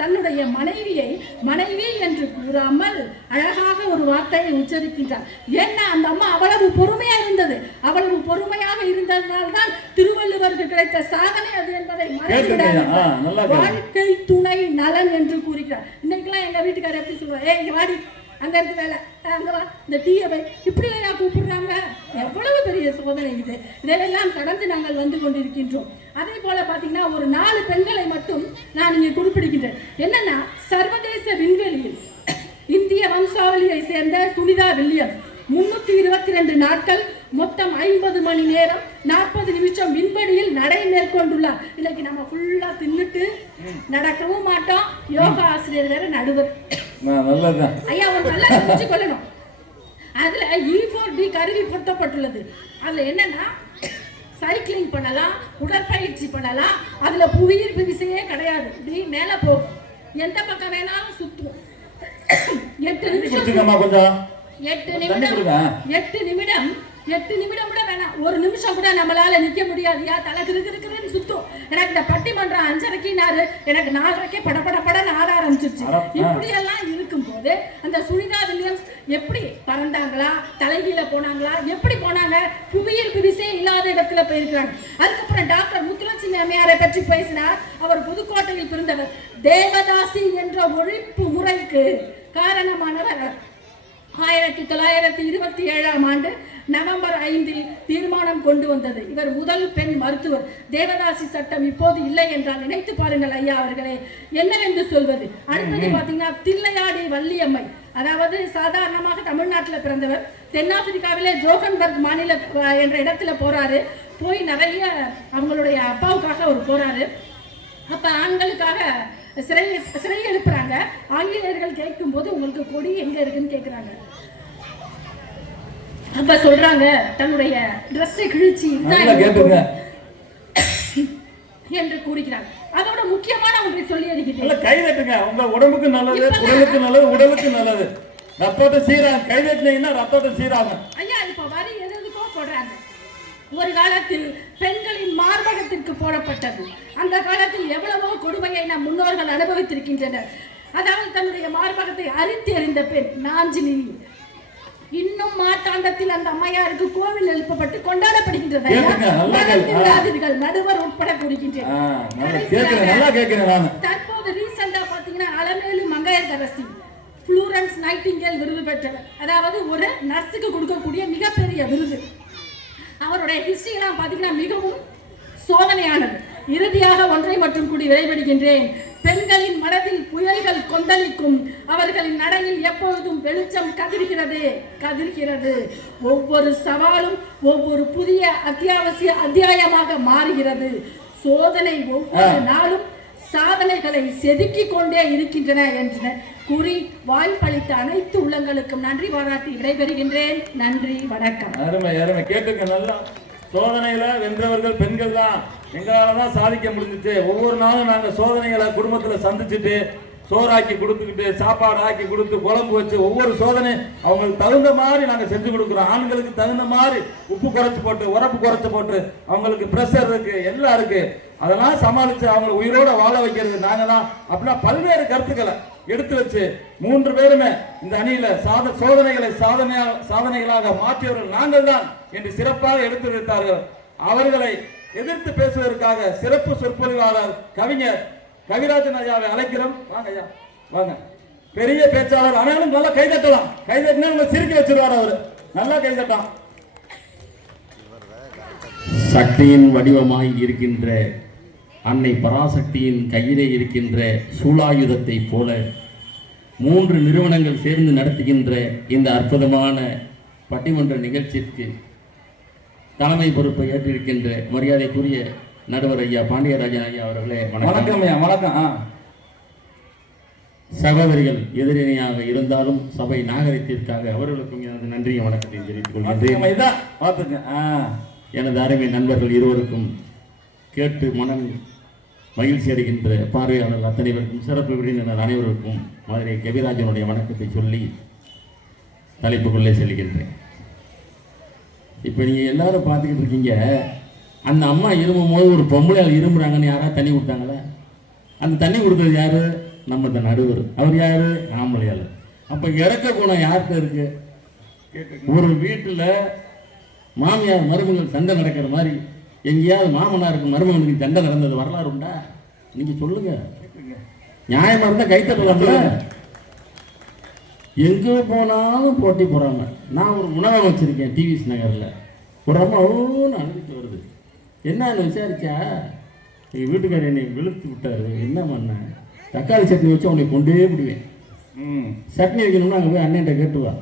தன்னுடைய மனைவியை மனைவி என்று கூறாமல் அழகாக ஒரு வார்த்தையை உச்சரிக்கின்றார். ஏன்னா அந்த அம்மா அவ்வளவு பொறுமையா இருந்தது. அவ்வளவு பொறுமையாக இருந்ததனால்தான் திருவள்ளுவருக்கு கிடைத்த சாதனை அது என்பதை மறந்துவிடாதீர்கள். வாழ்க்கை துணை நலன் என்று கூறுகிறார். இன்னைக்கெல்லாம் எங்க வீட்டுக்காரர் எப்படி சொல்லுவார், இங்க வாடி, அங்க இருக்கு வேலை, அங்க வா, இந்த டீயை இப்படி எல்லாம் கூப்பிடுறாங்க. எவ்வளவு பெரிய சோதனை இது. இதையெல்லாம் கடந்து நாங்கள் வந்து கொண்டிருக்கின்றோம். அதே போல பாத்தீங்கன்னா ஒரு 4 பெண்களை மட்டும் நான் இங்கே குறிப்பிடுகின்றேன். என்னன்னா, சர்வதேச விண்வெளியில் இந்திய வம்சாவளியை சேர்ந்த சுனிதா வில்லியம்ஸ் 322 நாட்கள் மொத்தம் 50 மணி நேரம் 40 நிமிஷம் விண்வெளியில் நடை மேற்கொண்டுள்ளார். இன்னைக்கு நம்ம ஃபுல்லா தின்னுட்டு நடக்கவும் மாட்டோம். யோகா ஆசிரியர் வேற நடுவர். ஐயா ஒரு நல்லா தெரிஞ்சு கொள்ளணும். அதுல E4D கருவி பொருத்தப்பட்டுள்ளது. அதுல என்னன்னா, சைக்கிளிங் பண்ணலாம், உடற்பயிற்சி பண்ணலாம். அதுல புவியீர்ப்பு விசையே கிடையாது. இப்படி மேல போகும், எந்த பக்கம் வேணாலும் சுத்தும். 8 நிமிடம் கூட வேணாம், 1 நிமிஷம் கூட நம்மளால நிக்க முடியாதுயா. தலை கிருக்குன்னு சுத்தும். எனக்கு இந்த பட்டிமன்றம் 5:30 எனக்கு 4:30 படபடன்னு ஆட ஆரம்பிச்சிருச்சு. இப்படி எல்லாம் இருக்கும் போது அந்த சுனிதா வில்லியம்ஸ் எப்படி பறந்தாங்களா, தலைகீழ போனாங்களா, எப்படி போனாங்க? புவியீர்ப்பு விசை இல்லாத இடத்துல போயிருக்கிறாங்க. அதுக்கப்புறம் டாக்டர் முத்துலட்சுமி அம்மையாரை பற்றி பேசினார். அவர் புதுக்கோட்டையில் பிறந்தவர். தேவதாசி என்ற ஒழிப்பு முறைக்கு காரணமானவர் 1927ஆம் ஆண்டு நவம்பர் 5 தீர்மானம் கொண்டு வந்தது. இவர் முதல் பெண் மருத்துவர். தேவதாசி சட்டம் இப்போது இல்லை என்றால் நினைத்து பாருங்கள் ஐயா அவர்களே, என்னவென்று சொல்வது. அடுத்தது பாத்தீங்கன்னா, தில்லையாடி வள்ளியம்மை, அதாவது சாதாரணமாக தமிழ்நாட்டில் பிறந்தவர். தென்னாப்பிரிக்காவிலே ஜோகன்பர்க் மாநில என்ற இடத்துல போறாரு. போய் நிறைய அவங்களுடைய அப்பாவுக்காக அவர் போறாரு. அப்ப ஆண்களுக்காக சிறை எழுப்புறாங்க. ஆங்கிலேயர்கள் கேட்கும் போது உங்களுக்கு கொடி எங்க இருக்குன்னு கேட்கிறாங்க. அப்ப சொல்றாங்க, தன்னுடைய ட்ரெஸ்ஸை கிழிச்சி என்று கூறுகிறாங்க. அதோட முக்கியமான ஒன்றை சொல்லி இருக்கிறேன். கைதட்டுங்க, உங்க உடம்புக்கு நல்லது, உடலுக்கு நல்லது, உடலுக்கு நல்லது. ரத்தத்தை சீராகும், கைதட்டினீங்கன்னா ரத்தத்தை சீராகும். ஐயா இப்ப வரி எதுக்கோ போடுறாங்க. ஒரு காலத்தில் பெண்களின் மார்பு வனவாசத்திற்கு போடப்பட்டது. அந்த காலத்தில் எவ்வளவோ கொடுமையை நம் முன்னோர்கள் அனுபவித்திருக்கின்றனர். அதாவது தன்னுடைய மார்பகத்தை அரித்து எறிந்த பெண் நாஞ்சினி இன்னும் மார்த்தாண்டத்தில் அந்த அம்மையாருக்கு கோவில் எழுப்பப்பட்டு கொண்டாடப்படுகின்றது. நடுவர் உட்பட கூறுகின்றனர். தற்போது ரீசெண்டா பாத்தீங்கன்னா அலமேலு மங்கையர்கரசி புளூரன்ஸ் நைட்டிங்கேல் விருது பெற்றவர். அதாவது ஒரு நர்ஸுக்கு கொடுக்கக்கூடிய மிகப்பெரிய விருது. அவருடைய ஹிஸ்டரி எல்லாம் பாத்தீங்கன்னா மிகவும் சோதனையானது. இறுதியாக ஒன்றை மட்டும் கூடி விரைபடுகின்றேன். பெண்களின் மனதில் புயல்கள் கொந்தளிக்கும், அவர்களின் நடையில் எப்பொழுதும் வெளிச்சம் கதிர்கிறது. ஒவ்வொரு சவாலும் ஒவ்வொரு புதிய அத்தியாவசிய அத்தியாயமாக மாறுகிறது. சோதனை ஒவ்வொரு நாளும் சாதனைகளை செதுக்கிக் கொண்டே இருக்கின்றன என்று கூறி வாய்ப்பளித்த அனைத்து உள்ளங்களுக்கும் நன்றி பாராட்டி விடைபெறுகின்றேன். நன்றி, வணக்கம். அருமை அருமை. கேட்டுங்க நல்லா. சோதனையில வென்றவர்கள் பெண்கள் தான். எங்களால தான் சாதிக்க முடிஞ்சிச்சு. ஒவ்வொரு நாளும் நாங்க சோதனைகளை குடும்பத்துல சந்திச்சுட்டு சோறாக்கி கொடுத்துக்கிட்டு சாப்பாடு ஆக்கி கொடுத்து குழம்பு வச்சு ஒவ்வொரு சோதனை அவங்களுக்கு தகுந்த மாதிரி நாங்க செஞ்சு கொடுக்குறோம். ஆண்களுக்கு தகுந்த மாதிரி உப்பு குறைச்சு போட்டு உரப்பு குறைச்சு போட்டு அவங்களுக்கு பிரஷர் இருக்கு எல்லாம் இருக்கு. அதெல்லாம் சமாளிச்சு அவங்களை உயிரோட வாழ வைக்கிறது நாங்க தான். அப்படின்னா பல்வேறு கருத்துக்களை எடுத்து வச்சு 3 பேருமே இந்த அணியில சோதனைகளை சாதனைகளாக மாற்றியவர்கள் நாங்கள் தான் என்று சிறப்பாக எடுத்து வைத்தார்கள். அவர்களை எதிர்த்து பேசுவதற்காக சிறப்பு சொற்பொழிவாளர் கவிஞர் கவிராஜன் ஐயாவை அழைக்கிறோம். வாங்க ஐயா, வாங்க. பெரிய பேச்சாளர், ஆனாலும் நல்லா கைதட்டலாம். கைதட்டினா உங்களை சிரிக்க வச்சிருவார் அவரு. நல்லா கைதட்டலாம். சக்தியின் வடிவமாய் இருக்கின்ற அன்னை பராசக்தியின் கையிலே இருக்கின்ற சூலாயுதத்தை போல 3 நிறுவனங்கள் சேர்ந்து நடத்துகின்ற இந்த அற்புதமான பட்டிமன்ற நிகழ்ச்சிக்கு தலைமை பொறுப்பை ஏற்றிருக்கின்ற மரியாதைக்குரிய நடுவர் ஐயா பாண்டியராஜன் ஐயா அவர்களே வணக்கம். வணக்கம். சகோதரிகள் எதிரணியாக இருந்தாலும் சபை நாகரிகத்திற்காக அவர்களுக்கும் எனது நன்றியும் வணக்கத்தையும் தெரிவித்துக் கொள்கின்றேன். எனது அருமை நண்பர்கள் இருவருக்கும் கேட்டு மனம் மகிழ்ச்சி அடைகின்ற பார்வையாளர்கள் அத்தனை பேருக்கும் சிறப்பு விருந்தினர் அனைவருக்கும் மதுரை கவிராஜனுடைய வணக்கத்தை சொல்லி தலைப்புக்குள்ளே செல்கின்றேன். இப்போ நீங்கள் எல்லாரும் பார்த்துக்கிட்டு இருக்கீங்க, அந்த அம்மா இருமும் போது ஒரு பொம்பளையால் இருமுறாங்கன்னு யாராவது தண்ணி கொடுத்தாங்களா? அந்த தண்ணி கொடுத்தது யாரு? நம்ம இந்த நடுவர். அவர் யாரு? ஆம்பளையால். அப்போ இறக்க குணம் யார்கிட்ட இருக்கு? ஒரு வீட்டில் மாமியார் மருமகள் சண்டை நடக்கிற மாதிரி எங்கேயாவது மாமனாருக்கு மருமகனுக்கு சண்டை நடந்தது வரலாறு உண்டா? நீங்க சொல்லுங்க. நியாயமா இருந்தா கைத்தட்டலாம்ல. எங்க போனாலும் போட்டி போறாங்க. நான் ஒரு உணவகம் வச்சிருக்கேன் டிவிஎஸ் நகர்ல. ஒரு அம்மா ஒன்று அனுப்பிட்டு வருது. என்னன்னு விசாரிச்சா, எங்கள் வீட்டுக்காரர் என்னை வெளுத்து விட்டாரு. என்ன பண்ண? தக்காளி சட்னி வச்சு அவனை கொண்டே விடுவேன். சட்னி வைக்கணும்னா அங்கே போய் அண்ணன்ட்ட கேட்டுவா.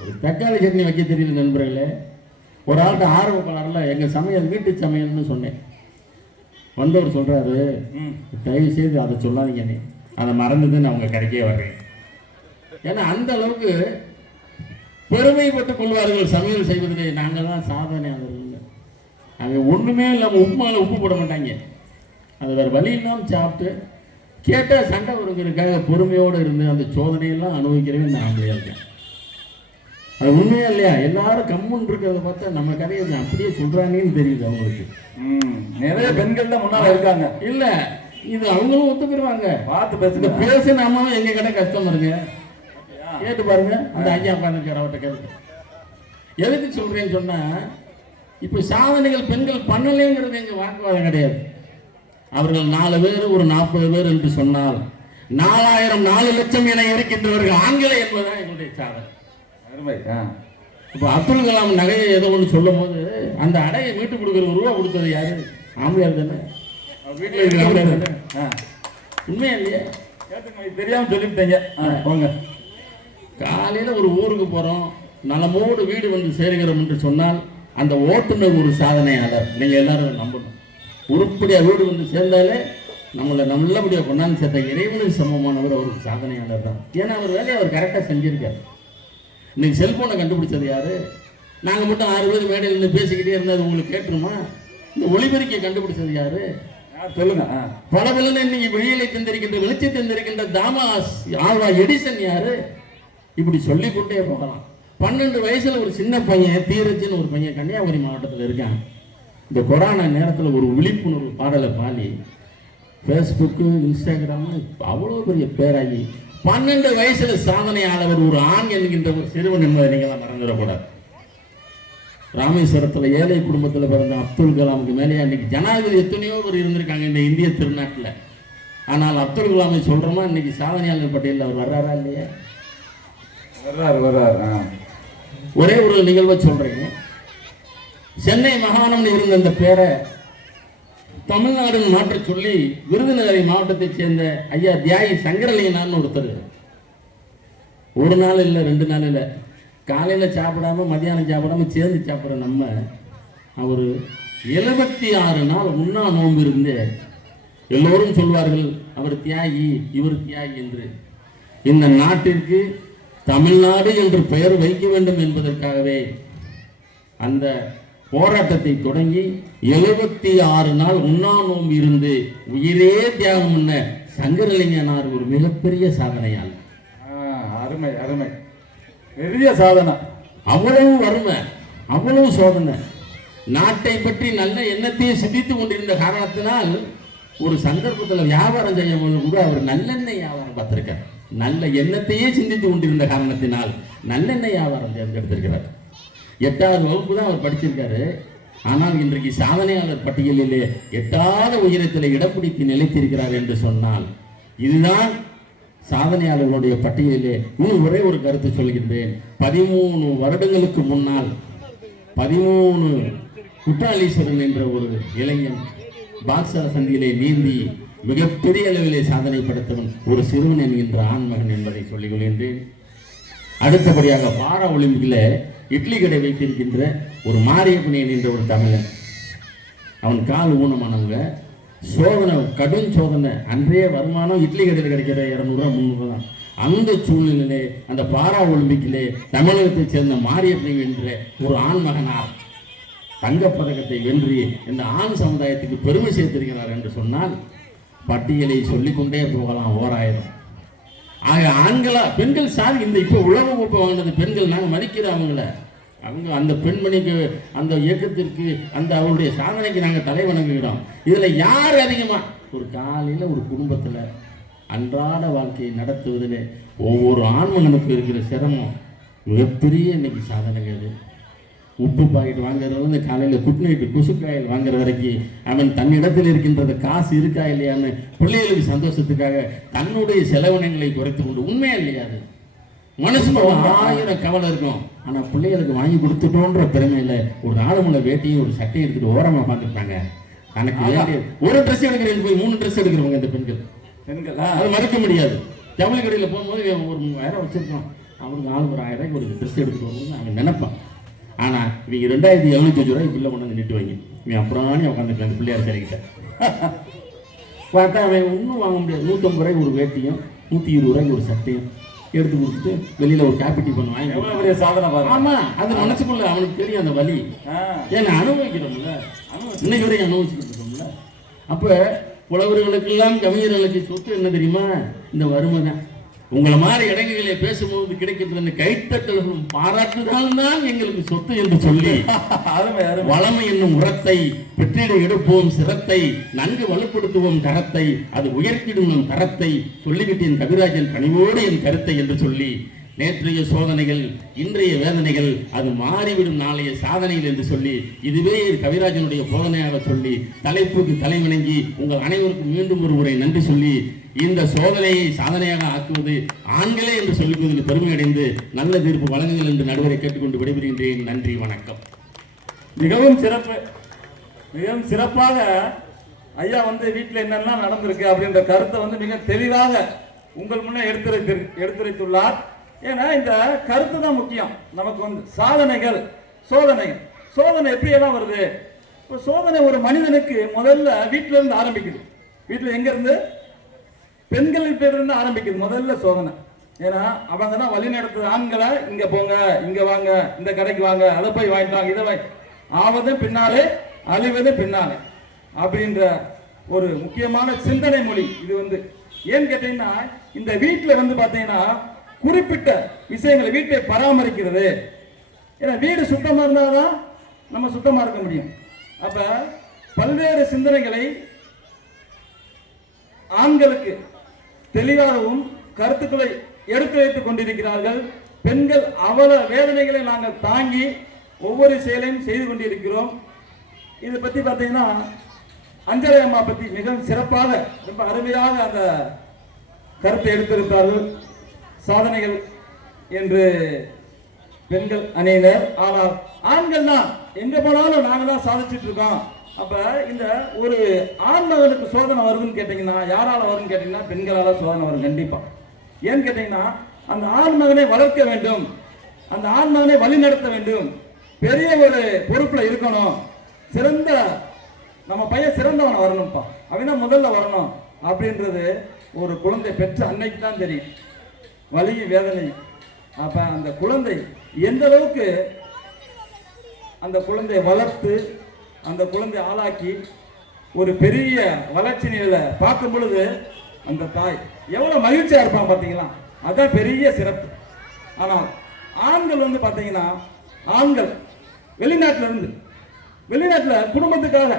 ஒரு தக்காளி சட்னி வைக்க தெரியல நண்பர்களே. ஒரு ஆள்கிட்ட ஆர்வ கலரில் எங்கள் சமையல் வீட்டு சமையல்னு சொன்னேன். வந்தவர் சொல்கிறாரு, தயவு செய்து அதை சொல்லாதீங்கண்ணே, அதை மறந்துதுன்னு அவங்க கடைக்கே வர்றேன். ஏன்னா அந்த அளவுக்கு பெருமைப்பட்டுக் கொள்வார்கள் சமையல் செய்வதிலே. நாங்கள் தான் சாதனையாளர்கள். அங்கே ஒன்றுமே இல்லாமல் உப்புமாவில் உப்பு போட மாட்டாங்க. அது வேறு வழி இல்லாமல் சாப்பிட்டு கேட்டால் சண்டை வருங்கிறதுக்காக பொறுமையோடு இருந்து அந்த சோதனையெல்லாம் அனுபவிக்கிறவே நான் ஆம்பளையாக இருக்கேன். அது உண்மையா இல்லையா? எல்லாரும் கம்முன்னு இருக்கிறத பார்த்தா நம்ம கதையை அப்படியே சொல்றாங்கன்னு தெரியுது அவங்களுக்கு. நிறைய பெண்கள் தான் முன்னால இருக்காங்க. இல்ல, இது அவங்களும் ஒத்துக்கிடுவாங்க. பார்த்து பேசுங்க. பேசுன அம்மாவும் எங்க கடை கஸ்டமருங்க. கேட்டு பாருங்க, அந்த ஐயா உட்காந்துருக்காரு, அவர்கிட்ட கேட்டு. எதுக்கு சொல்றேன்னு சொன்னா, இப்ப சாதனைகள் பெண்கள் பண்ணலைங்கிறது எங்க வாக்குவாதம் கிடையாது. அவர்கள் 4 பேர் ஒரு 40 பேர் என்று சொன்னால் 4000 4 லட்சம் என இருக்கின்றவர்கள் ஆண்களே என்பதுதான் எங்களுடைய சாதனை. இப்போ அப்துல் கலாம் நகையை ஏதோ ஒன்று சொல்லும் போது அந்த அடையை வீட்டு கொடுக்குற ரூபா கொடுத்தது யாரு? ஆம்பளையார் தானே. வீட்டில் இருக்கிற ஆம்பளையார் தானே. உண்மையா இல்லையா? தெரியாம சொல்லிவிட்டீங்க. காலையில் ஒரு ஊருக்கு போகிறோம், நலமோடு வீடு வந்து சேருகிறோம் என்று சொன்னால் அந்த ஓட்டுநர் ஒரு சாதனையாளர். நீங்கள் எல்லாரும் நம்பணும். உருப்படியாக வீடு வந்து சேர்ந்தாலே நம்மளை நல்லபடியாக கொண்டாந்து சேர்த்த இறைவனுக்கு சமமானவர் அவருக்கு சாதனையாளர் தான். ஏன்னா அவர் வேலையை அவர் கரெக்டாக செஞ்சிருக்காரு. இன்னைக்கு செல்போனை கண்டுபிடிச்சது யாரு? நாங்கள் மட்டும் 6 பேர் மேடையில் இருந்து பேசிக்கிட்டே இருந்தால் உங்களுக்கு கேட்டுருமா? இந்த ஒளிபெருக்கியை கண்டுபிடிச்சது யாரு? சொல்லுங்க. பல பலன்னு இன்னைக்கு வெளியிலை தந்திருக்கின்ற வெளிச்சை தந்திருக்கின்ற தாமஸ் ஆல்வா எடிசன் யாரு? இப்படி சொல்லிக்கொண்டே போகலாம். 12 வயசுல ஒரு சின்ன பையன் தீரஜ்னு ஒரு பையன் கன்னியாகுமரி மாவட்டத்தில் இருக்கான். இந்த கொரோனா நேரத்தில் ஒரு விழிப்புணர்வு பாடலை பாடி ஃபேஸ்புக்கு இன்ஸ்டாகிராமு அவ்வளோ பெரிய பேராகி 12 வயசுல சாதனையாளர் ஒரு ஆண் என்கின்ற ஒரு சிறுவன் என்பதை நீங்களாம் மறந்துடக்கூடாது. ராமேஸ்வரத்தில் ஏழை குடும்பத்தில் பிறந்த அப்துல் கலாமுக்கு மேலே அன்னைக்கு ஜனாதிபதி எத்தனையோ பேர் இருந்திருக்காங்க இந்த இந்திய திருநாட்டில். ஆனால் அப்துல் கலாமை சொல்கிறோமா இன்னைக்கு சாதனையாளர் பட்டியலில் அவர் வர்றாரா இல்லையா? வர்றாரு. ஒரே ஒரு நிகழ்வை சொல்றேன். சென்னை மாகாணம்னு இருந்த அந்த பேரை தமிழ்நாடுன்னு மாற்ற சொல்லி விருதுநகரை மாவட்டத்தைச் சேர்ந்த ஐயா தியாகி சங்கரலிங்கனார்னு ஒருத்தர் ஒரு நாள் இல்லை 2 நாள் இல்லை, காலையில் சாப்பிடாம மதியானம் சாப்பிடாம சேர்ந்து சாப்பிட்ற நம்ம அவர் 76 நாள் உண்ணா நோன்பு இருந்து எல்லோரும் சொல்வார்கள் அவர் தியாகி இவர் தியாகி என்று. இந்த நாட்டிற்கு தமிழ்நாடு என்று பெயர் வைக்க வேண்டும் என்பதற்காகவே அந்த போராட்டத்தை தொடங்கி 76 நாள் உண்ணா நோன்பு இருந்து உயிரே தியாகம் பண்ண சங்கரலிங்கனார் ஒரு மிகப்பெரிய சாதனையால். அருமை அருமை, பெரிய சாதனை. அவ்வளவு வறுமை, அவ்வளவு சோதனை, நாட்டை பற்றி நல்ல எண்ணத்தையே சிந்தித்துக் கொண்டிருந்த காரணத்தினால் ஒரு சந்தர்ப்பத்தில் வியாபாரம் செய்யும் போது கூட அவர் நல்லெண்ணெய் வியாபாரம் பார்த்திருக்கார். நல்ல எண்ணத்தையே சிந்தித்துக் கொண்டிருந்த காரணத்தினால் நல்லெண்ணெய் வியாபாரம் தேர்ந்தெடுத்திருக்கிறார். 8வது வகுப்பு தான் அவர் படிச்சிருக்காரு. ஆனால் இன்றைக்கு சாதனையாளர் பட்டியலிலே எட்டாத உயரத்தில் இடப்பிடித்து நிலைத்திருக்கிறார் என்று சொன்னால் இதுதான் சாதனையாளர்களுடைய பட்டியலிலே. இன்னும் ஒரே ஒரு கருத்து சொல்கின்றேன். 13 வருடங்களுக்கு முன்னால் 13 குற்றாலீஸ்வரன் என்ற ஒரு இளைஞன் பாக்ஸா சந்தியிலே நீந்தி மிகப்பெரிய அளவிலே சாதனை படைத்தவன் ஒரு சிறுவன் என்கின்ற ஆண்மகன் என்பதை சொல்லிக் கொள்கின்றேன். அடுத்தபடியாக பாரா ஒலிம்பிக்கில் இட்லி கடை வைத்திருக்கின்ற ஒரு மாரியப்பனியன் என்ற ஒரு தமிழன். அவன் கால் ஊனமானவங்க, சோதனை, கடும் சோதனை. அன்றைய வருமானம் இட்லி கடையில் கிடைக்கிற 200 300 தான். அந்த சூழ்நிலையிலே அந்த பாரா ஒலிம்பிக்கிலே தமிழகத்தைச் சேர்ந்த மாரியப்பன் என்ற ஒரு ஆண்மகனார் தங்கப்பதக்கத்தை வென்று இந்த ஆண் சமுதாயத்துக்கு பெருமை சேர்த்திருக்கிறார் என்று சொன்னால் பட்டியலை சொல்லிக்கொண்டே போகலாம் 1000. ஆக ஆண்களா பெண்கள் சாதி இந்த இப்போ உலக கோப்பை வாங்கினது பெண்கள். நாங்கள் மதிக்கிறோம் அவங்கள. அவங்க அந்த பெண்மணிக்கு அந்த இயக்கத்திற்கு அந்த அவருடைய சாதனைக்கு நாங்கள் தலை வணங்குகிறோம். இதில் யார் அதிகமாக ஒரு காலையில் ஒரு குடும்பத்தில் அன்றாட வாழ்க்கையை நடத்துவதில் ஒவ்வொரு ஆண்மகனுக்கு இருக்கிற சிரமம் மிகப்பெரிய இன்னைக்கு சாதனைகள். உப்பு பாக்கெட் வாங்குறதுலேருந்து காலையில் குட் நைட்டு குசுக்காயில் வாங்குற வரைக்கும் அவன் தன்னிடத்தில் இருக்கின்றது காசு இருக்கா இல்லையான்னு பிள்ளைகளுக்கு சந்தோஷத்துக்காக தன்னுடைய செலவினங்களை குறைத்து கொண்டு. உண்மையா இல்லையா? அது மனசுல 1000 கவலை இருக்கும். ஆனால் பிள்ளைகளுக்கு வாங்கி கொடுத்துட்டோன்ற பெருமையில் ஒரு 4 முளை வேட்டியும் ஒரு சட்டையும் எடுத்துட்டு ஓரமாக பார்த்துருப்பாங்க. எனக்கு ஒரு ட்ரெஸ் எடுக்கிறேன் போய் 3 ட்ரெஸ் எடுக்கிறவங்க இந்த பெண்கள். அது மறக்க முடியாது. ஜவுளி கடையில் போகும்போது ஒரு 3000 வச்சிருக்கோம், அவனுக்கு ஆளுக்கு ஒரு 1000 ரூபாய்க்கு ஒரு ட்ரெஸ் எடுத்துட்டு வரும்போது அவன் நினைப்பான். ஆனால் இவங்க 2750 ரூபாய்க்கு பிள்ளை கொண்டு வந்து நிட்டு வாங்கி இவன் அப்புறானே உட்காந்துருக்காங்க பிள்ளையார் சரிக்கிட்ட. பார்த்தா அவன் ஒன்றும் வாங்க முடியாது. 150 ரூபாய்க்கு ஒரு வேட்டியும் 120 ரூபாய்க்கு ஒரு சட்டையும் எடுத்து கொடுத்துட்டு வெளியில் ஒரு காப்பி பண்ண வாங்கி சாதனை. ஆமாம், அது மனசுக்குள்ள அவனுக்கு தெரியும் அந்த வலி. ஏன்னா அனுபவிக்கிறோம்ல, இன்னைக்கு வரைக்கும் அனுபவிச்சுக்கிட்டு இருக்கோம்ல. அப்போ புலவர்களுக்கெல்லாம் கவிஞர்களுக்கு சொத்து என்ன தெரியுமா? இந்த வறுமை தான். உங்களை மாதிரி இடங்களிலே பேசும்போது கிடைக்கின்ற கைத்தட்டல்களும் பாராட்டுதான் தான் எங்களுக்கு சொத்து என்று சொல்லி வளமை என்னும் உரத்தை பெற்றிட எடுப்போம் சிரத்தை, நன்கு வலுப்படுத்துவோம் கரத்தை, அது உயர்த்திடும் நம் தரத்தை சொல்லிவிட்டேன் கவிராஜன் பணிவோடு என் கருத்தை என்று சொல்லி நேற்றைய சோதனைகள் இன்றைய வேதனைகள் அது மாறிவிடும் நாளைய சாதனைகள் என்று சொல்லி இதுவே கவிராஜனுடைய போதனையாக சொல்லி தலைப்புக்கு தலைவணங்கி உங்கள் அனைவருக்கும் மீண்டும் ஒரு முறை நன்றி சொல்லி இந்த சோதனையை சாதனையாக ஆக்குவது ஆண்களே என்று சொல்லிக்கொண்டு பெருமை அடைந்து நல்ல தீர்ப்பு வழங்குங்கள் என்று நடுவரை கேட்டுக்கொண்டு விடைபெறுகின்றேன். நன்றி, வணக்கம். மிகவும் சிறப்பு, மிகவும் சிறப்பாக ஐயா வீட்டில் என்னெல்லாம் நடந்திருக்கு அப்படின்ற கருத்தை மிக தெளிவாக உங்கள் முன்னே எடுத்துரைத்துள்ளார். ஏன்னா இந்த கருத்து தான் முக்கியம். நமக்கு சாதனைகள் சோதனைகள், சோதனை எப்படியெல்லாம் வருது? இப்போ சோதனை ஒரு மனிதனுக்கு முதல்ல வீட்டில இருந்து ஆரம்பிக்குது. வீட்டில் எங்க இருந்து? பெண்களின் பேர் இருந்து ஆரம்பிக்குது முதல்ல சோதனை. ஏன்னா அவங்க தான் வழி நடத்துது ஆண்களை. இங்க போங்க, இங்க வாங்க, இந்த கடைக்கு வாங்க, அதை போய் வாங்கிட்டு வாங்க, இதை ஆவது பின்னாலே அழிவது பின்னாலே அப்படின்ற ஒரு முக்கியமான சிந்தனை மொழி இது. ஏன்னு கேட்டீங்கன்னா இந்த வீட்டில் பார்த்தீங்கன்னா குறிப்பிட்ட விஷயங்களை வீட்டை பராமரிக்கிறது. ஏன்னா வீடு சுத்தமாக இருந்தால் தான் நம்ம சுத்தமாக இருக்க முடியும். அப்ப பல்வேறு சிந்தனைகளை ஆண்களுக்கு தெளிவாகவும் கருத்துக்களை எடுத்து வைத்துக் கொண்டிருக்கிறார்கள். பெண்கள் அவல வேதனைகளை நாங்கள் தாங்கி ஒவ்வொரு செயலையும் செய்து கொண்டிருக்கிறோம். இதை பத்தி பார்த்தீங்கன்னா அஞ்சலை அம்மா பத்தி மிகவும் சிறப்பாக ரொம்ப அருமையாக அந்த கருத்தை எடுத்திருப்பார்கள். சாதனைகள் என்று பெண்கள் அணியினர், ஆனால் ஆண்கள் தான் எங்க போனாலும் நாங்க தான் சாதிச்சுட்டு இருக்கோம். அப்ப இந்த ஒரு ஆண் மகனுக்கு சோதனை வருதுன்னு கேட்டீங்கன்னா யாரால வரும்னு கேட்டீங்கன்னா பெண்களால சோதனை வரும் கண்டிப்பா. ஏன்னு கேட்டீங்கன்னா அந்த ஆண் மகனை வளர்க்க வேண்டும், அந்த ஆண் மகனை வழி நடத்த வேண்டும், பெரிய ஒரு பொறுப்புல இருக்கணும், சிறந்த நம்ம பையன் சிறந்தவனை வரணும்ப்பா, அவன் தான் முதல்ல வரணும் அப்படின்றது ஒரு குழந்தை பெற்ற அன்னைக்கு தான் தெரியும் வலி வேதனை. அப்ப அந்த குழந்தை எந்த அளவுக்கு அந்த குழந்தையை வளர்த்து அந்த குழந்தையை ஆளாக்கி ஒரு பெரிய வளர்ச்சி நிலையில பார்க்கும் பொழுது அந்த தாய் எவ்வளவு மகிழ்ச்சியா இருப்பான் பார்த்தீங்களா, அதான் பெரிய சிறப்பு. ஆனால் ஆண்கள் வந்து பார்த்தீங்கன்னா ஆண்கள் வெளிநாட்டுல குடும்பத்துக்காக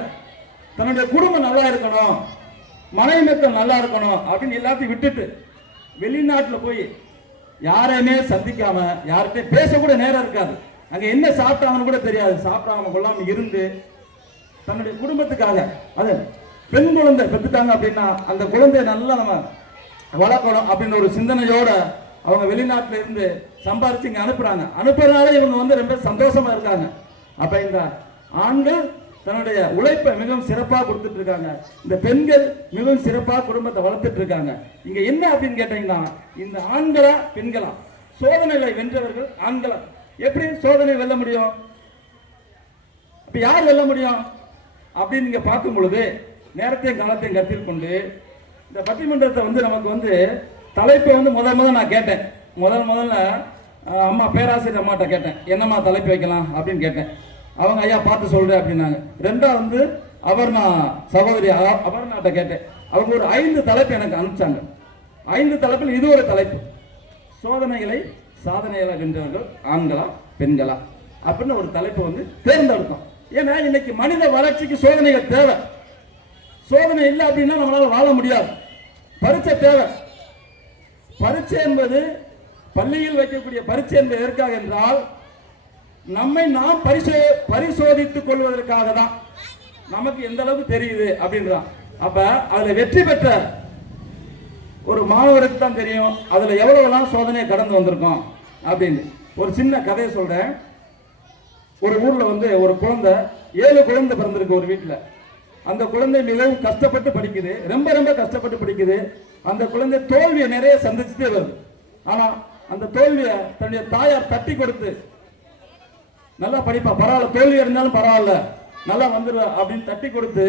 தன்னுடைய குடும்பம் நல்லா இருக்கணும், மனைவி மக்கள் நல்லா இருக்கணும் அப்படின்னு எல்லாத்தையும் விட்டுட்டு வெளிநாட்டில் போய் யாரையுமே சந்திக்காம யார்கிட்ட பேசக்கூட நேரம் இருக்காது, அங்க என்ன சாப்பிட்டாங்கன்னு கூட தெரியாது, சாப்பிடாம கொள்ளாம இருந்து தன்னுடைய குடும்பத்துக்காக அது பெண் குழந்தை பெற்றுட்டாங்க அப்படின்னா அந்த குழந்தைய நல்லா நம்ம வளர்க்கணும் அப்படின்னு ஒரு சிந்தனையோட அவங்க வெளிநாட்டில இருந்து சம்பாரிச்சு இங்க அனுப்புறதுனால இவங்க வந்து ரொம்ப சந்தோஷமா இருக்காங்க. அப்ப இந்த ஆண்கள் தன்னுடைய உழைப்பை மிகவும் சிறப்பாக கொடுத்துட்டு இருக்காங்க, இந்த பெண்கள் மிகவும் சிறப்பாக குடும்பத்தை வளர்த்துட்டு இருக்காங்க. இங்க என்ன அப்படின்னு கேட்டீங்கன்னா இந்த ஆண்களா பெண்களா சோதனைகளை வென்றவர்கள் ஆண்களா. எப்படி சோதனை வெல்ல முடியும், அப்ப யார் வெல்ல முடியும் அப்படின்னு நீங்க பார்க்கும் பொழுது நேரத்தையும் காலத்தையும் கருத்தில் கொண்டு இந்த பட்டிமன்றத்தை வந்து நமக்கு வந்து தலைப்பை வந்து முதல்ல நான் கேட்டேன். முதல்ல அம்மா பேராசிரியர் அம்மாட்ட கேட்டேன், என்னம்மா தலைப்பு வைக்கலாம் அப்படின்னு கேட்டேன். அவங்க ஐயா பார்த்து சொல்றேன் அப்படின்னாங்க. ரெண்டாவது வந்து அபர்ணா சகோதரி அபர்ணாட்ட கேட்டேன், அவங்க ஒரு 5 தலைப்பு எனக்கு அனுப்பிச்சாங்க. 5 தலைப்பில் இது ஒரு தலைப்பு, சோதனைகளை சாதனைகளை வென்றவர்கள் ஆண்களா பெண்களா அப்படின்னு ஒரு தலைப்பு வந்து தேர்ந்தெடுத்தோம். ஏன்னா இன்னைக்கு மனித வளர்ச்சிக்கு சோதனைகள் தேவை, சோதனை இல்லை அப்படின்னா நம்மளால வாழ முடியாது. பரீட்சை தேவை, பரீட்சை என்பது பள்ளியில் வைக்கக்கூடிய பரீட்சை என்பது எதற்காக என்றால் நம்மை நாம் பரிசோதித்துக் கொள்வதற்காக தான், நமக்கு எந்த அளவுக்கு தெரியுது அப்படின்றான். அப்ப அதுல வெற்றி பெற்ற ஒரு மாணவருக்கு தான் தெரியும் அதுல எவ்வளவுலாம் சோதனையை கடந்து வந்திருக்கோம் அப்படின்னு. ஒரு சின்ன கதையை சொல்றேன். ஒரு ஊர்ல வந்து ஒரு குழந்தை 7 குழந்தை பிறந்திருக்கு ஒரு வீட்டுல. அந்த குழந்தை மிகவும் கஷ்டப்பட்டு படிக்குது, ரொம்ப கஷ்டப்பட்டு படிக்குது. அந்த குழந்தை தோல்வியை நிறைய சந்திச்சுட்டே வருது. ஆனா அந்த தோல்வியை தன்னுடைய தாயார் தட்டி கொடுத்து நல்லா படிப்பா, பரவாயில்ல தோல்வி இருந்தாலும் பரவாயில்ல நல்லா வந்துடுவா அப்படின்னு தட்டி கொடுத்து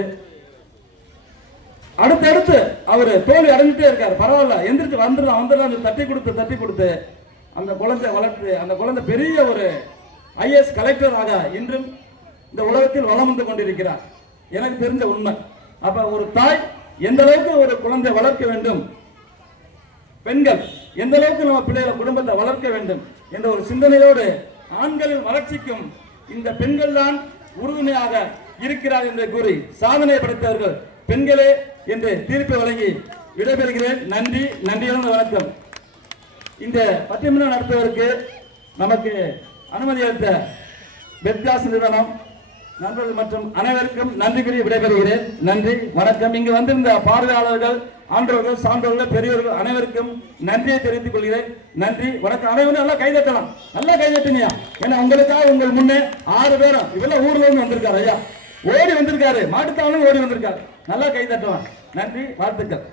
அடுத்தடுத்து அவரு தோல்வி அடைஞ்சிட்டே இருக்காரு, பரவாயில்ல எந்திரிச்சு வந்துடலாம் தட்டி கொடுத்து அந்த குழந்தை வளர்த்து அந்த குழந்தை பெரிய ஒரு IAS கலெக்டராக இன்றும் இந்த உலகத்தில் வளம் வந்து கொண்டிருக்கிறார். எனக்கு தெரிஞ்ச உண்மை. அப்ப ஒரு தாய் எந்த அளவுக்கு ஒரு குழந்தை வளர்க்க வேண்டும், பெண்கள் எந்த அளவுக்கு நம்ம பிள்ளைகளை குடும்பத்தை வளர்க்க வேண்டும் என்ற ஒரு சிந்தனையோடு ஆண்களின் வளர்ச்சிக்கும் இந்த பெண்கள் தான் உறுதுணையாக இருக்கிறார் என்று கூறி சாதனை படைத்தவர்கள் பெண்களே என்று தீர்ப்பு வழங்கி விடைபெறுகிறேன். நன்றியுடன் வணக்கம். இந்த பட்டிமன்றம் நடத்துவதற்கு நமக்கு அனுமதி அளித்த பெத்காஸ் நிறுவனம் நண்பர்கள் மற்றும் அனைவருக்கும் நன்றி கூறி விடைபெறுகிறேன். நன்றி வணக்கம். இங்கு வந்திருந்த பார்வையாளர்கள், ஆண்டவர்கள், சான்றோர்கள், பெரியவர்கள் அனைவருக்கும் நன்றியை தெரிவித்துக் கொள்கிறேன். நன்றி வணக்கம். அனைவரும் நல்லா கைதட்டலாம், நல்லா கைதட்டுங்க. ஏன்னா உங்களுக்காக உங்கள் முன்னே 6 பேரும் இவெல்லாம் ஊர்ல இருந்து வந்திருக்காரு, ஐயா ஓடி வந்திருக்காரு, மாட்டுத்தாவணும் ஓடி வந்திருக்காரு, நல்லா கைதட்டலாம். நன்றி, வாழ்த்துக்கள்.